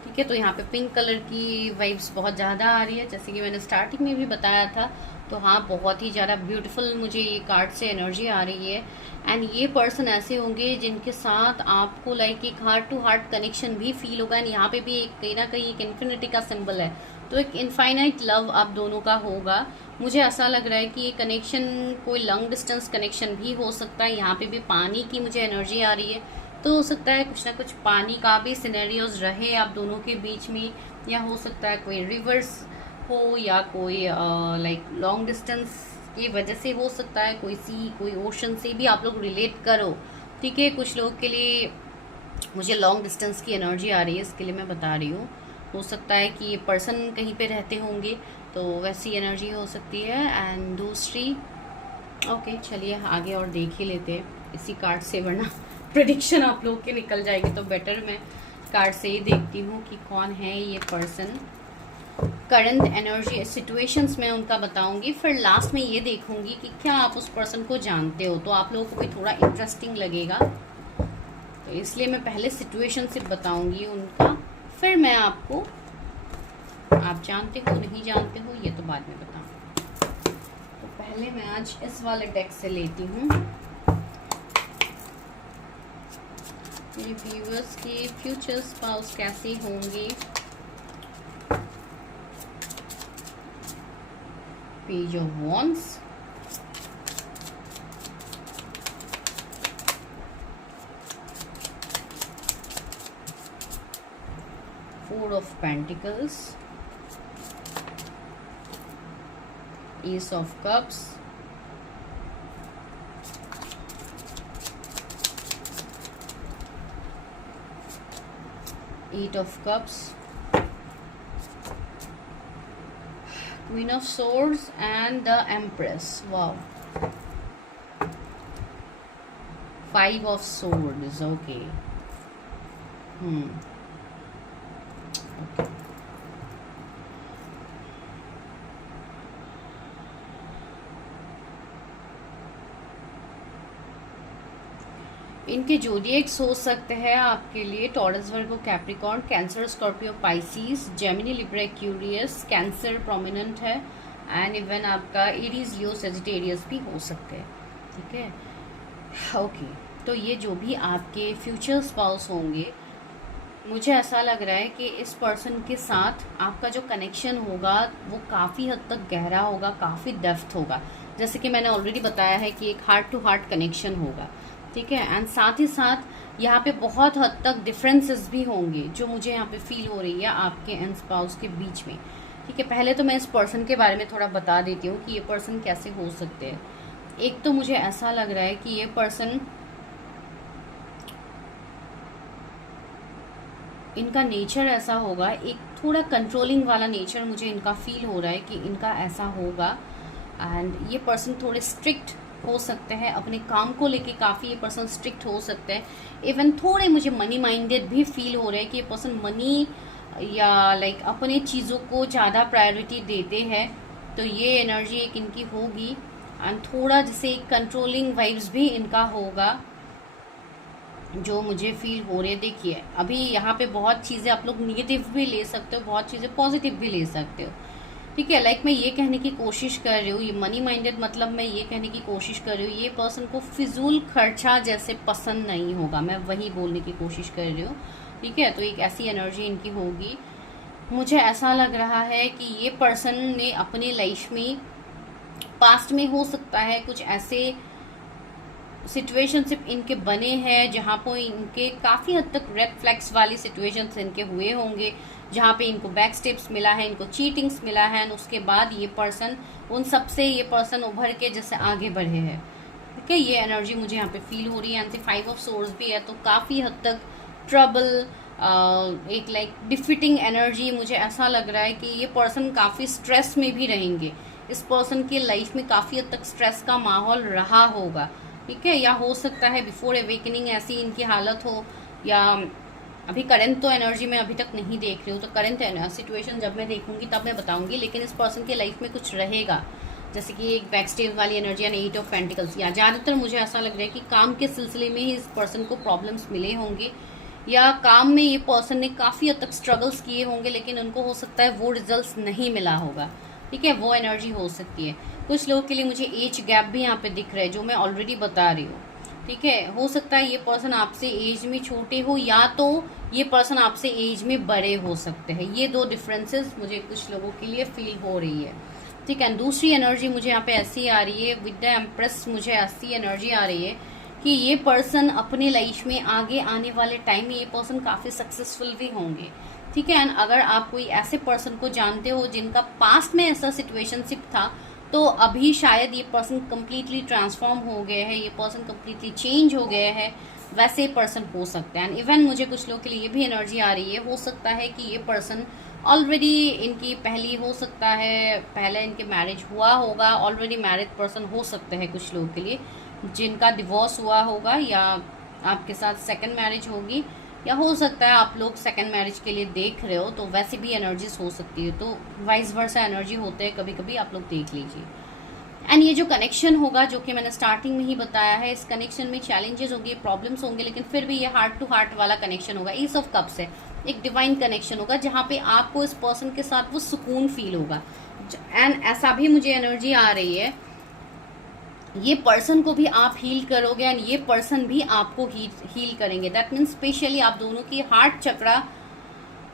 ठीक है, तो यहाँ पे पिंक कलर की वाइब्स बहुत ज़्यादा आ रही है, जैसे कि मैंने स्टार्टिंग में भी बताया था। तो हाँ, बहुत ही ज़्यादा ब्यूटीफुल मुझे ये कार्ड से एनर्जी आ रही है एंड ये पर्सन ऐसे होंगे जिनके साथ आपको लाइक एक हार्ट टू हार्ट कनेक्शन भी फील होगा एंड यहाँ पे भी एक कहीं ना कहीं एक इन्फिनिटी का सिंबल है, तो एक इनफाइनाइट लव आप दोनों का होगा। मुझे ऐसा लग रहा है कि ये कनेक्शन कोई लॉन्ग डिस्टेंस कनेक्शन भी हो सकता है। यहाँ पे भी पानी की मुझे एनर्जी आ रही है, तो हो सकता है कुछ ना कुछ पानी का भी सिनेरियोज रहे आप दोनों के बीच में, या हो सकता है कोई रिवर्स हो या कोई लाइक लॉन्ग डिस्टेंस की वजह से हो सकता है, कोई सी कोई ओशन से भी आप लोग रिलेट करो। ठीक है, कुछ लोग के लिए मुझे लॉन्ग डिस्टेंस की एनर्जी आ रही है, इसके लिए मैं बता रही हूँ। हो सकता है कि ये पर्सन कहीं पे रहते होंगे तो वैसी एनर्जी हो सकती है। एंड दूसरी ओके, चलिए आगे और देख ही लेते हैं इसी कार्ड से, वरना प्रेडिक्शन आप लोग के निकल जाएगी, तो बेटर मैं कार्ड से ही देखती हूँ कि कौन है ये पर्सन। करंट एनर्जी सिचुएशंस में उनका बताऊंगी, फिर लास्ट में ये देखूंगी कि क्या आप उस पर्सन को जानते हो, तो आप लोगों को भी थोड़ा इंटरेस्टिंग लगेगा। तो इसलिए मैं पहले सिचुएशन से बताऊंगी उनका, फिर मैं आपको आप जानते हो नहीं जानते हो ये तो बाद में बताऊंगी। तो पहले मैं आज इस वाले डेक से लेती हूँ मेरे व्यूअर्स के फ्यूचर स्पाउस कैसे होंगे। Page of wands, Four of Pentacles, Ace of Cups, Eight of Cups, Queen of Swords and the Empress. Wow. Five of Swords. Okay. इनके जोडिएक्स हो सकते हैं आपके लिए Taurus, Virgo, Capricorn, Cancer, Scorpio, Pisces, Gemini, Libra, Aquarius, Cancer prominent है and even आपका Aries, Leo, Sagittarius भी हो सकते हैं। ठीक है, ओके। तो ये जो भी आपके फ्यूचर स्पाउस होंगे, मुझे ऐसा लग रहा है कि इस पर्सन के साथ आपका जो कनेक्शन होगा वो काफ़ी हद तक गहरा होगा, काफ़ी डेप्थ होगा। जैसे कि मैंने ऑलरेडी बताया है कि एक हार्ट टू हार्ट कनेक्शन होगा। ठीक है, एंड साथ ही साथ यहाँ पे बहुत हद तक डिफरेंसेस भी होंगे जो मुझे यहाँ पे फील हो रही है आपके एंड स्पाउस के बीच में। ठीक है, पहले तो मैं इस पर्सन के बारे में थोड़ा बता देती हूँ कि ये पर्सन कैसे हो सकते हैं। एक तो मुझे ऐसा लग रहा है कि ये पर्सन, इनका नेचर ऐसा होगा, एक थोड़ा कंट्रोलिंग वाला नेचर मुझे इनका फील हो रहा है कि इनका ऐसा होगा। एंड ये पर्सन थोड़े स्ट्रिक्ट हो सकते हैं अपने काम को लेके, काफ़ी ये पर्सन स्ट्रिक्ट हो सकते हैं। इवन थोड़े मुझे मनी माइंडेड भी फील हो रहे हैं कि ये पर्सन मनी या लाइक अपने चीज़ों को ज़्यादा प्रायोरिटी देते हैं, तो ये एनर्जी एक इनकी होगी। एंड थोड़ा जैसे कंट्रोलिंग वाइब्स भी इनका होगा। जो मुझे फील हो रही है, देखिए अभी यहाँ पे बहुत चीज़ें आप लोग निगेटिव भी ले सकते हो, बहुत चीज़ें पॉजिटिव भी ले सकते हो। ठीक है, लाइक मैं ये कहने की कोशिश कर रही हूँ, ये मनी माइंडेड मतलब मैं ये कहने की कोशिश कर रही हूँ, ये पर्सन को फिजूल खर्चा जैसे पसंद नहीं होगा, मैं वही बोलने की कोशिश कर रही हूँ। ठीक है, तो एक ऐसी एनर्जी इनकी होगी। मुझे ऐसा लग रहा है कि ये पर्सन ने अपने लाइफ में पास्ट में हो सकता है कुछ ऐसे सिचुएशनशिप इनके बने हैं जहाँ पर इनके काफ़ी हद तक रेड फ्लैग्स वाली सिचुएशंस इनके हुए होंगे, जहाँ पे इनको बैक स्टेप्स मिला है, इनको चीटिंग्स मिला है, उसके बाद ये पर्सन उन सब से ये पर्सन उभर के जैसे आगे बढ़े हैं। ठीक है, ये एनर्जी मुझे यहाँ पे फील हो रही है। एंड 5 ऑफ सोर्स भी है, तो काफ़ी हद तक ट्रबल, एक लाइक डिफिटिंग एनर्जी। मुझे ऐसा लग रहा है कि ये पर्सन काफ़ी स्ट्रेस में भी रहेंगे, इस पर्सन के लाइफ में काफ़ी हद तक स्ट्रेस का माहौल रहा होगा। ठीक है, या हो सकता है बिफोर अवेकनिंग ऐसी इनकी हालत हो, या अभी करंट तो एनर्जी में अभी तक नहीं देख रही हूँ, तो करंट सिचुएशन जब मैं देखूंगी तब मैं बताऊंगी। लेकिन इस पर्सन के लाइफ में कुछ रहेगा, जैसे कि एक बैक स्टेज वाली एनर्जी एंड 8 ऑफ पेंटिकल्स, या ज़्यादातर मुझे ऐसा लग रहा है कि काम के सिलसिले में ही इस पर्सन को प्रॉब्लम्स मिले होंगे, या काम में ये पर्सन ने काफ़ी हद तक स्ट्रगल्स किए होंगे, लेकिन उनको हो सकता है वो रिजल्ट्स नहीं मिला होगा। ठीक है, वो एनर्जी हो सकती है। कुछ लोगों के लिए मुझे एज गैप भी यहाँ पे दिख रहा है, जो मैं ऑलरेडी बता रही हूँ। ठीक है, हो सकता है ये पर्सन आपसे एज में छोटे हो, या तो ये पर्सन आपसे एज में बड़े हो सकते हैं। ये दो डिफरेंसेस मुझे कुछ लोगों के लिए फील हो रही है। ठीक है, दूसरी एनर्जी मुझे यहाँ पे ऐसी आ रही है, विद द एम्प्रेस मुझे ऐसी एनर्जी आ रही है कि ये पर्सन अपने लाइफ में आगे आने वाले टाइम में ये पर्सन काफ़ी सक्सेसफुल भी होंगे। ठीक है, एंड अगर आप कोई ऐसे पर्सन को जानते हो जिनका पास्ट में ऐसा सिचुएशनशिप था, तो अभी शायद ये पर्सन कम्प्लीटली ट्रांसफॉर्म हो गए हैं, ये पर्सन कम्प्लीटली चेंज हो गए हैं, वैसे पर्सन हो सकते हैं। एंड इवन मुझे कुछ लोगों के लिए ये भी एनर्जी आ रही है, हो सकता है कि ये पर्सन ऑलरेडी इनकी पहली, हो सकता है पहले इनके मैरिज हुआ होगा, ऑलरेडी मैरिड पर्सन हो सकते हैं कुछ लोगों के लिए, जिनका डिवोर्स हुआ होगा, या आपके साथ सेकंड मैरिज होगी, या हो सकता है आप लोग सेकंड मैरिज के लिए देख रहे हो, तो वैसे भी एनर्जीज हो सकती है। तो वाइस वर्सा एनर्जी होते हैं कभी कभी, आप लोग देख लीजिए। एंड ये जो कनेक्शन होगा, जो कि मैंने स्टार्टिंग में ही बताया है, इस कनेक्शन में चैलेंजेस होंगे, प्रॉब्लम्स होंगे, लेकिन फिर भी ये हार्ट टू हार्ट वाला कनेक्शन होगा। ईस ऑफ कप्स है, एक डिवाइन कनेक्शन होगा, जहाँ पे आपको इस पर्सन के साथ वो सुकून फील होगा। एंड ऐसा भी मुझे एनर्जी आ रही है, ये पर्सन को भी आप हील करोगे एंड ये पर्सन भी आपको हील करेंगे। दैट मीन्स स्पेशली आप दोनों की हार्ट चक्रा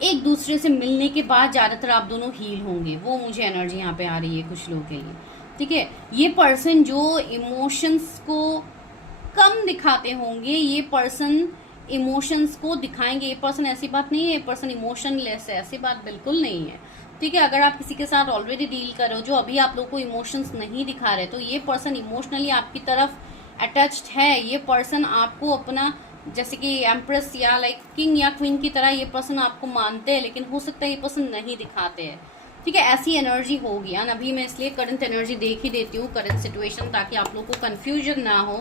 एक दूसरे से मिलने के बाद ज़्यादातर आप दोनों हील होंगे, वो मुझे एनर्जी यहाँ पे आ रही है कुछ लोगों के लिए। ठीक है, ये पर्सन जो इमोशंस को कम दिखाते होंगे, ये पर्सन इमोशंस को दिखाएंगे। ये पर्सन, ऐसी बात नहीं है ये पर्सन इमोशनलेस है, ऐसी बात बिल्कुल नहीं है। ठीक है, अगर आप किसी के साथ ऑलरेडी डील कर रहे हो जो अभी आप लोग को इमोशंस नहीं दिखा रहे, तो ये पर्सन इमोशनली आपकी तरफ अटैच्ड है। ये पर्सन आपको अपना, जैसे कि एम्प्रेस या लाइक किंग या क्वीन की तरह ये पर्सन आपको मानते हैं, लेकिन हो सकता है ये पर्सन नहीं दिखाते हैं। ठीक है, ऐसी एनर्जी होगी। एंड अभी मैं इसलिए करंट एनर्जी देख ही देती हूँ, करंट सिचुएशन, ताकि आप लोग को कन्फ्यूजन ना हो।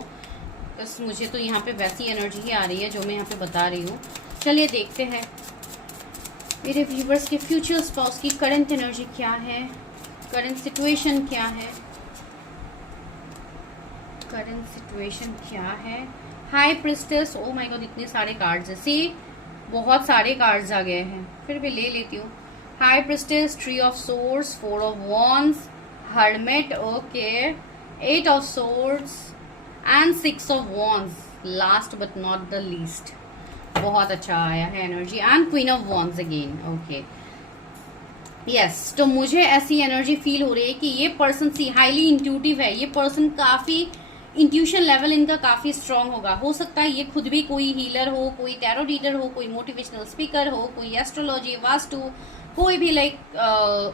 बस मुझे तो यहाँ पे वैसी एनर्जी ही आ रही है जो मैं यहाँ पे बता रही हूँ। चलिए देखते हैं मेरे व्यूवर्स के फ्यूचर स्पाउस की करंट एनर्जी क्या है, करंट सिचुएशन क्या है, करंट सिचुएशन क्या है। High priestess, O my God, इतने सारे कार्ड्स हैं। सी, बहुत सारे कार्ड्स आ गए हैं, फिर भी ले लेती हूँ। High priestess, 3 of swords, 4 of wands, hermit, okay, 8 of swords and 6 of wands, last but not the least. बहुत अच्छा आया है energy. And queen of wands again, okay, yes. तो मुझे ऐसी एनर्जी फील हो रही है कि ये पर्सन सी हाईली इंट्यूटिव है, ये पर्सन काफी इंट्यूशन लेवल इनका काफी स्ट्रांग होगा। हो सकता है ये खुद भी कोई हीलर हो, कोई टैरो रीडर हो, कोई मोटिवेशनल स्पीकर हो, कोई एस्ट्रोलॉजी, वास्तु, कोई भी लाइक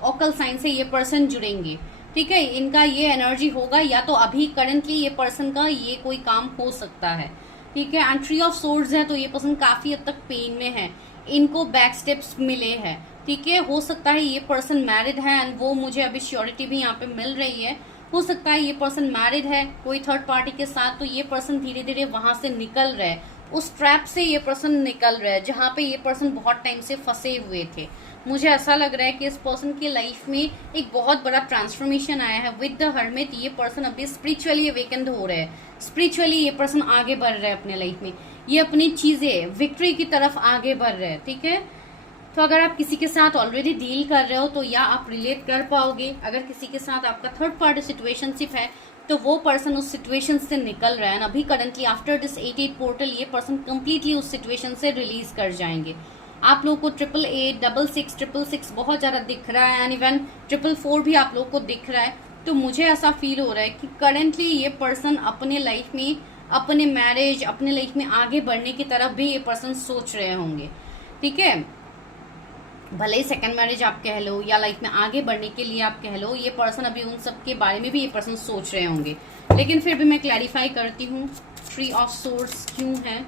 ऑकल साइंस से ये पर्सन जुड़ेंगे। ठीक है, इनका ये एनर्जी होगा, या तो अभी करंटली ये पर्सन का ये कोई काम हो सकता है। ठीक है, एंड 3 ऑफ सोर्ड्स है, तो ये पर्सन काफी हद तक पेन में है, इनको बैक स्टेप्स मिले हैं। ठीक है, हो सकता है ये पर्सन मैरिड है, एंड वो मुझे अभी श्योरिटी भी यहाँ पे मिल रही है। हो सकता है ये पर्सन मैरिड है कोई थर्ड पार्टी के साथ, तो ये पर्सन धीरे धीरे वहां से निकल रहा है। उस ट्रैप से ये पर्सन निकल रहा है जहां पे ये पर्सन बहुत टाइम से फंसे हुए थे। मुझे ऐसा लग रहा है कि इस पर्सन की लाइफ में एक बहुत बड़ा ट्रांसफॉर्मेशन आया है विद द हर्मिट। ये पर्सन अभी स्पिरिचुअली अवेकेंड हो रहा है, स्पिरिचुअली ये पर्सन आगे बढ़ रहा है अपने लाइफ में, ये अपनी चीजें विक्ट्री की तरफ आगे बढ़ रहे हैं। ठीक है, तो अगर आप किसी के साथ ऑलरेडी डील कर रहे हो तो या आप रिलेट कर पाओगे। अगर किसी के साथ आपका थर्ड पार्टी सिचुएशनशिप है तो वो पर्सन उस सिचुएशन से निकल रहा है। अभी करंटली आफ्टर दिस 88 पोर्टल ये पर्सन कंप्लीटली उस सिचुएशन से रिलीज कर जाएंगे। आप लोगों को 888, 66, 666 बहुत ज्यादा दिख रहा है एंड इवन 444 भी आप लोगों को दिख रहा है। तो मुझे ऐसा फील हो रहा है कि करंटली ये पर्सन अपने लाइफ में, अपने मैरिज, अपने लाइफ में आगे बढ़ने की तरफ भी ये पर्सन सोच रहे होंगे। ठीक है, भले ही सेकंड मैरिज आप कह लो या लाइफ में आगे बढ़ने के लिए आप कह लो, ये पर्सन अभी उन सब के बारे में भी ये पर्सन सोच रहे होंगे। लेकिन फिर भी मैं क्लैरिफाई करती हूँ, 3 ऑफ सोर्ड्स क्यों है।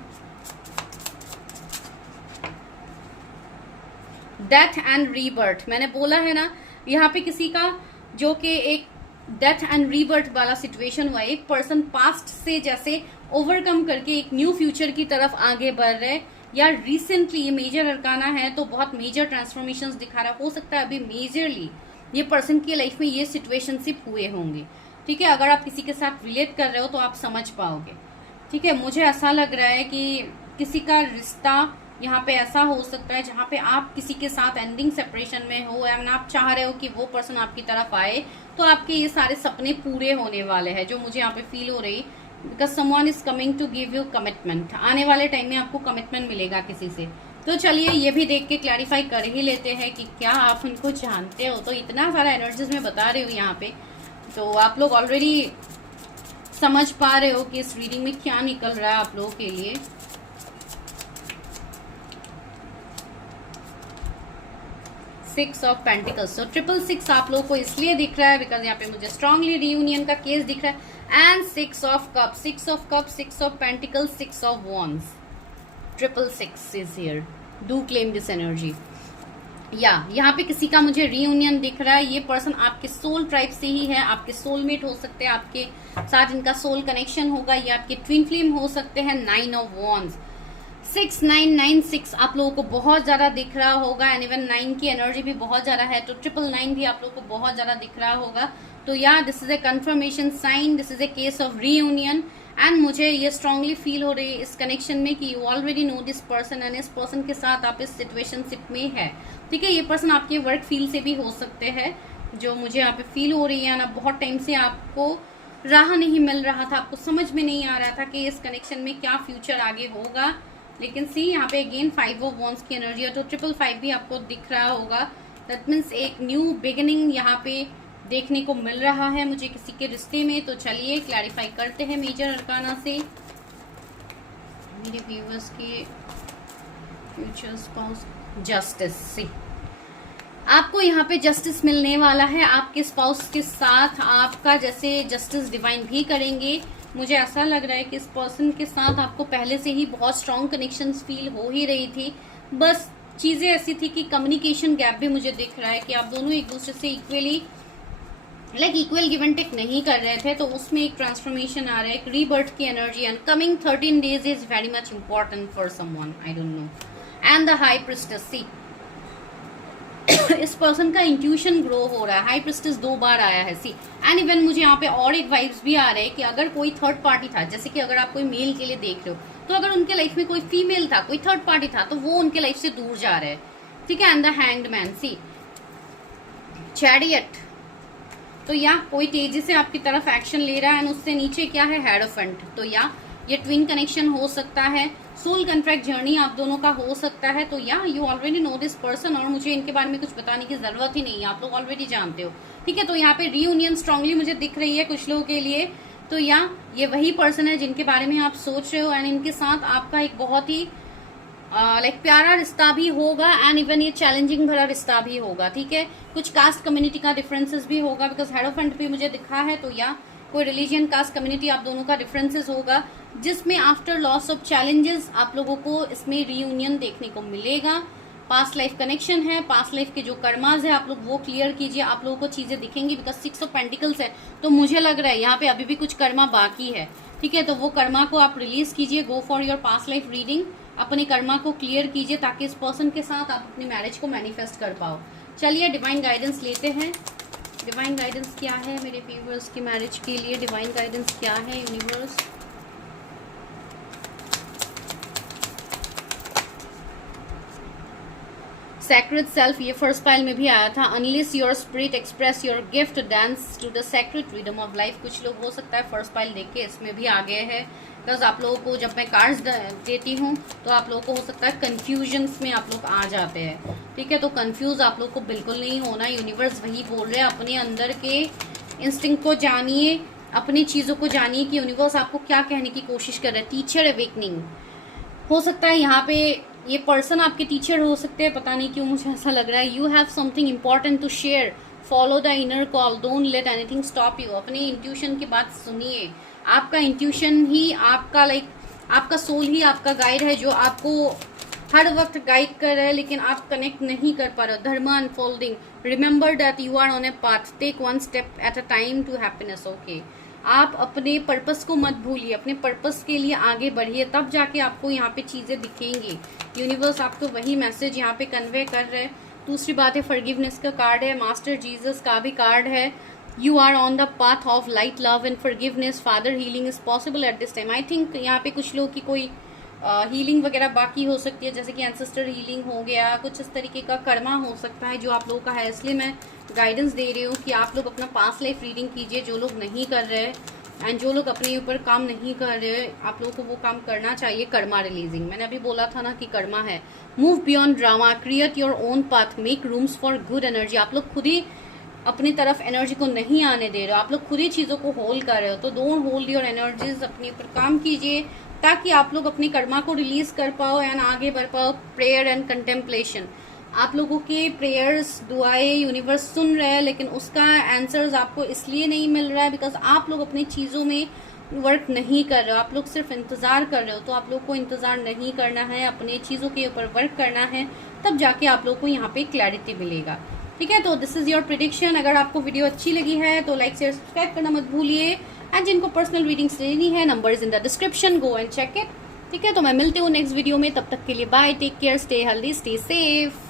डेथ एंड रीबर्थ, मैंने बोला है ना यहाँ पे किसी का जो कि एक डेथ एंड रीबर्थ वाला सिचुएशन हुआ है। एक पर्सन पास्ट से जैसे ओवरकम करके एक न्यू फ्यूचर की तरफ आगे बढ़ रहे हैं, या रिसेंटली ये मेजर अरकाना है तो बहुत मेजर ट्रांसफॉर्मेशंस दिखा रहा है। हो सकता है अभी मेजरली ये पर्सन की लाइफ में ये सिचुएशनशिप हुए होंगे। ठीक है, अगर आप किसी के साथ रिलेट कर रहे हो तो आप समझ पाओगे। ठीक है, मुझे ऐसा लग रहा है कि किसी का रिश्ता यहाँ पे ऐसा हो सकता है जहाँ पे आप किसी के साथ एंडिंग सेपरेशन में हो एंड आप चाह रहे हो कि वो पर्सन आपकी तरफ आए, तो आपके ये सारे सपने पूरे होने वाले हैं, जो मुझे यहाँ पे फील हो रही। Because someone is coming to give you commitment, आने वाले टाइम में आपको कमिटमेंट मिलेगा किसी से। तो चलिए ये भी देख के क्लैरिफाई कर ही लेते हैं कि क्या आप उनको जानते हो। तो इतना सारा एनर्जीज में बता रही हूँ यहाँ पे, तो आप लोग ऑलरेडी समझ पा रहे हो कि इस रीडिंग में क्या निकल रहा है आप लोगों के लिए। सिक्स ऑफ पेंटिकल्स, तो 666 आप लोगों को इसलिए दिख रहा है बिकॉज यहाँ पे मुझे स्ट्रांगली रियूनियन का केस दिख रहा है। And 6 of cup, 6 of cup, 6 of pentacles, 6 of wands, 666 is here. Do claim this energy. या यहाँ पे किसी का मुझे रियूनियन दिख रहा है। ये पर्सन आपके सोल ट्राइब से ही है, आपके सोलमेट हो सकते हैं, आपके साथ इनका सोल कनेक्शन होगा, ये आपके ट्विन फ्लेम हो सकते हैं। 9 ऑफ वॉन्ड्स, 6996 आप लोगों को बहुत ज्यादा दिख रहा होगा एंड इवन 9 की एनर्जी भी बहुत ज्यादा है, तो 999 भी आप लोगों को बहुत ज्यादा दिख रहा होगा। तो या this is a confirmation sign, this is a case of reunion and मुझे ये स्ट्रांगली फील हो रही है इस कनेक्शन में कि you already know this person and इस पर्सन के साथ आप इस सिचुएशनशिप में है। ठीक है, ये पर्सन आपके वर्क फील्ड से भी हो सकते हैं, जो मुझे यहाँ पे फील हो रही है ना। बहुत टाइम से आपको राह नहीं मिल रहा था, आपको समझ में नहीं आ रहा था कि इस कनेक्शन में क्या फ्यूचर आगे होगा। लेकिन सी यहाँ पे अगेन 5 ऑफ वॉन्ड्स की एनर्जी है, तो 555 भी आपको दिख रहा होगा। दैट मीन्स एक न्यू बिगिनिंग यहाँ पे देखने को मिल रहा है मुझे किसी के रिश्ते में। तो चलिए क्लैरिफाई करते हैं मेजर अरकाना से मेरे व्यूअर्स के फ्यूचर स्पाउस। जस्टिस, सी आपको यहाँ पे जस्टिस मिलने वाला है। आपके स्पाउस के साथ आपका जैसे जस्टिस डिवाइन भी करेंगे। मुझे ऐसा लग रहा है कि इस पर्सन के साथ आपको पहले से ही बहुत स्ट्रॉन्ग कनेक्शंस फील हो ही रही थी, बस चीजें ऐसी थी कि कम्युनिकेशन गैप भी मुझे दिख रहा है कि आप दोनों एक दूसरे से equally equal give and take नहीं कर रहे थे। तो उसमें एक ट्रांसफॉर्मेशन आ रहा है, एक रीबर्थ की energy and coming 13 days is very much important for someone, I don't know. And the high priestess, see इस पर्सन का इंट्यूशन ग्रो हो रहा है। हाई प्रिस्टेस 2 बार आया है, सी एंड इवन मुझे यहाँ पे और एक वाइब्स भी आ रहे हैं कि अगर कोई थर्ड पार्टी था, जैसे कि अगर आप कोई मेल के लिए देख रहे हो, तो अगर उनके लाइफ में कोई फीमेल था, कोई थर्ड पार्टी था, तो वो उनके लाइफ से दूर जा रहे हैं। ठीक है, and the hanged man, see chariot, तो या कोई तेजी से आपकी तरफ एक्शन ले रहा है एंड उससे नीचे क्या है, हेरोफेंट। तो या ये ट्विन कनेक्शन हो सकता है, सोल कॉन्ट्रैक्ट जर्नी आप दोनों का हो सकता है। तो या you already know this person और मुझे इनके बारे में कुछ बताने की जरूरत ही नहीं है, आप लोग ऑलरेडी जानते हो। ठीक है, तो यहाँ पे रीयूनियन स्ट्रांगली मुझे दिख रही है कुछ लोगों के लिए। तो या ये वही पर्सन है जिनके बारे में आप सोच रहे हो एंड इनके साथ आपका एक बहुत ही प्यारा रिश्ता भी होगा एंड इवन ये चैलेंजिंग भरा रिश्ता भी होगा। ठीक है, कुछ कास्ट कम्युनिटी का डिफरेंसेस भी होगा बिकॉज हेरोफेंट भी मुझे दिखा है। तो या कोई रिलीजियन, कास्ट, कम्युनिटी आप दोनों का डिफरेंसेस होगा, जिसमें आफ्टर लॉस ऑफ चैलेंजेस आप लोगों को इसमें रीयूनियन देखने को मिलेगा। पास्ट लाइफ कनेक्शन है, पास्ट लाइफ के जो कर्माज है आप लोग वो क्लियर कीजिए, आप लोगों को चीजें दिखेंगी। बिकॉज 6 ऑफ पेंटिकल्स है तो मुझे लग रहा है यहाँ पे अभी भी कुछ कर्मा बाकी है, ठीक है। तो वो कर्मा को आप रिलीज कीजिए, go for your past life reading, अपने कर्मा को क्लियर कीजिए ताकि इस पर्सन के साथ आप अपनी मैरिज को मैनिफेस्ट कर पाओ। चलिए डिवाइन गाइडेंस लेते हैं। डिवाइन गाइडेंस क्या है मेरे व्यूअर्स की मैरिज के लिए? डिवाइन गाइडेंस क्या है यूनिवर्स? सैक्रेड सेल्फ, ये फर्स्ट पाइल में भी आया था। Unless your spirit express your gift dance to the sacred rhythm of life. कुछ लोग हो सकता है फर्स्ट पाइल देख के इसमें भी आ गए हैं। बिकॉज आप लोगों को जब मैं कार्ड्स देती हूँ तो आप लोगों को हो सकता है कंफ्यूजन्स में आप लोग आ जाते हैं, ठीक है। तो कंफ्यूज आप लोग को बिल्कुल नहीं होना। यूनिवर्स वही बोल रहे हैं, अपने अंदर के इंस्टिंक्ट को जानिए, अपनी चीज़ों को जानिए कि यूनिवर्स आपको क्या कहने की कोशिश कर रहे हैं। टीचर अवेकनिंग हो सकता है यहाँ पे, ये पर्सन आपके टीचर हो सकते हैं, पता नहीं क्यों मुझे ऐसा लग रहा है। You have something important to share, follow the inner call, don't let anything stop you. अपनी इंट्यूशन की बात सुनिए। आपका इंट्यूशन ही आपका आपका सोल ही आपका गाइड है जो आपको हर वक्त गाइड कर रहा है, लेकिन आप कनेक्ट नहीं कर पा रहे हो। Dharma unfolding, remember that you are on a path, take one step at a time to happiness. Okay, आप अपने पर्पस को मत भूलिए, अपने पर्पस के लिए आगे बढ़िए, तब जाके आपको यहाँ पे चीजें दिखेंगी। यूनिवर्स आपको वही मैसेज यहाँ पे कन्वे कर रहे हैं। दूसरी बात है फॉरगिवनेस का कार्ड है, मास्टर जीसस का भी कार्ड है। You are on the path of light, love and forgiveness, father healing is possible at this time. I think यहाँ पे कुछ लोग की कोई हीलिंग वगैरह बाकी हो सकती है, जैसे कि एंसेस्टर हीलिंग हो गया, कुछ इस तरीके का कर्मा हो सकता है जो आप लोगों का है। इसलिए मैं गाइडेंस दे रही हूँ कि आप लोग अपना पास्ट लाइफ रीडिंग कीजिए, जो लोग नहीं कर रहे एंड जो लोग अपने ऊपर काम नहीं कर रहे, आप लोगों को वो काम करना चाहिए। कर्मा रिलीजिंग, मैंने अभी बोला था ना कि कर्मा है। Move beyond drama, create your own path, make rooms for good energy. आप लोग खुद ही अपनी तरफ एनर्जी को नहीं आने दे रहे हो, आप लोग खुद ही चीज़ों को होल्ड कर रहे हो। तो डोंट होल्ड योर एनर्जीज, अपने ऊपर काम कीजिए ताकि आप लोग अपनी कर्मा को रिलीज कर पाओ एंड आगे बढ़ पाओ। प्रेयर एंड कंटेम्पलेशन, आप लोगों के प्रेयर्स दुआएं यूनिवर्स सुन रहे हैं, लेकिन उसका आंसर्स आपको इसलिए नहीं मिल रहा है बिकॉज आप लोग अपनी चीज़ों में वर्क नहीं कर रहे हो, आप लोग सिर्फ इंतज़ार कर रहे हो। तो आप लोग को इंतज़ार नहीं करना है, अपने चीज़ों के ऊपर वर्क करना है, तब जाके आप लोग को यहाँ पे क्लैरिटी मिलेगा, ठीक है। तो दिस इज योर प्रेडिक्शन। अगर आपको वीडियो अच्छी लगी है तो लाइक शेयर सब्सक्राइब करना मत भूलिए। एंड जिनको पर्सनल रीडिंग्स लेनी है, number is in the description, go and check it, ठीक है। तो मैं मिलती हूँ नेक्स्ट वीडियो में, तब तक के लिए bye, take care, stay healthy, stay safe.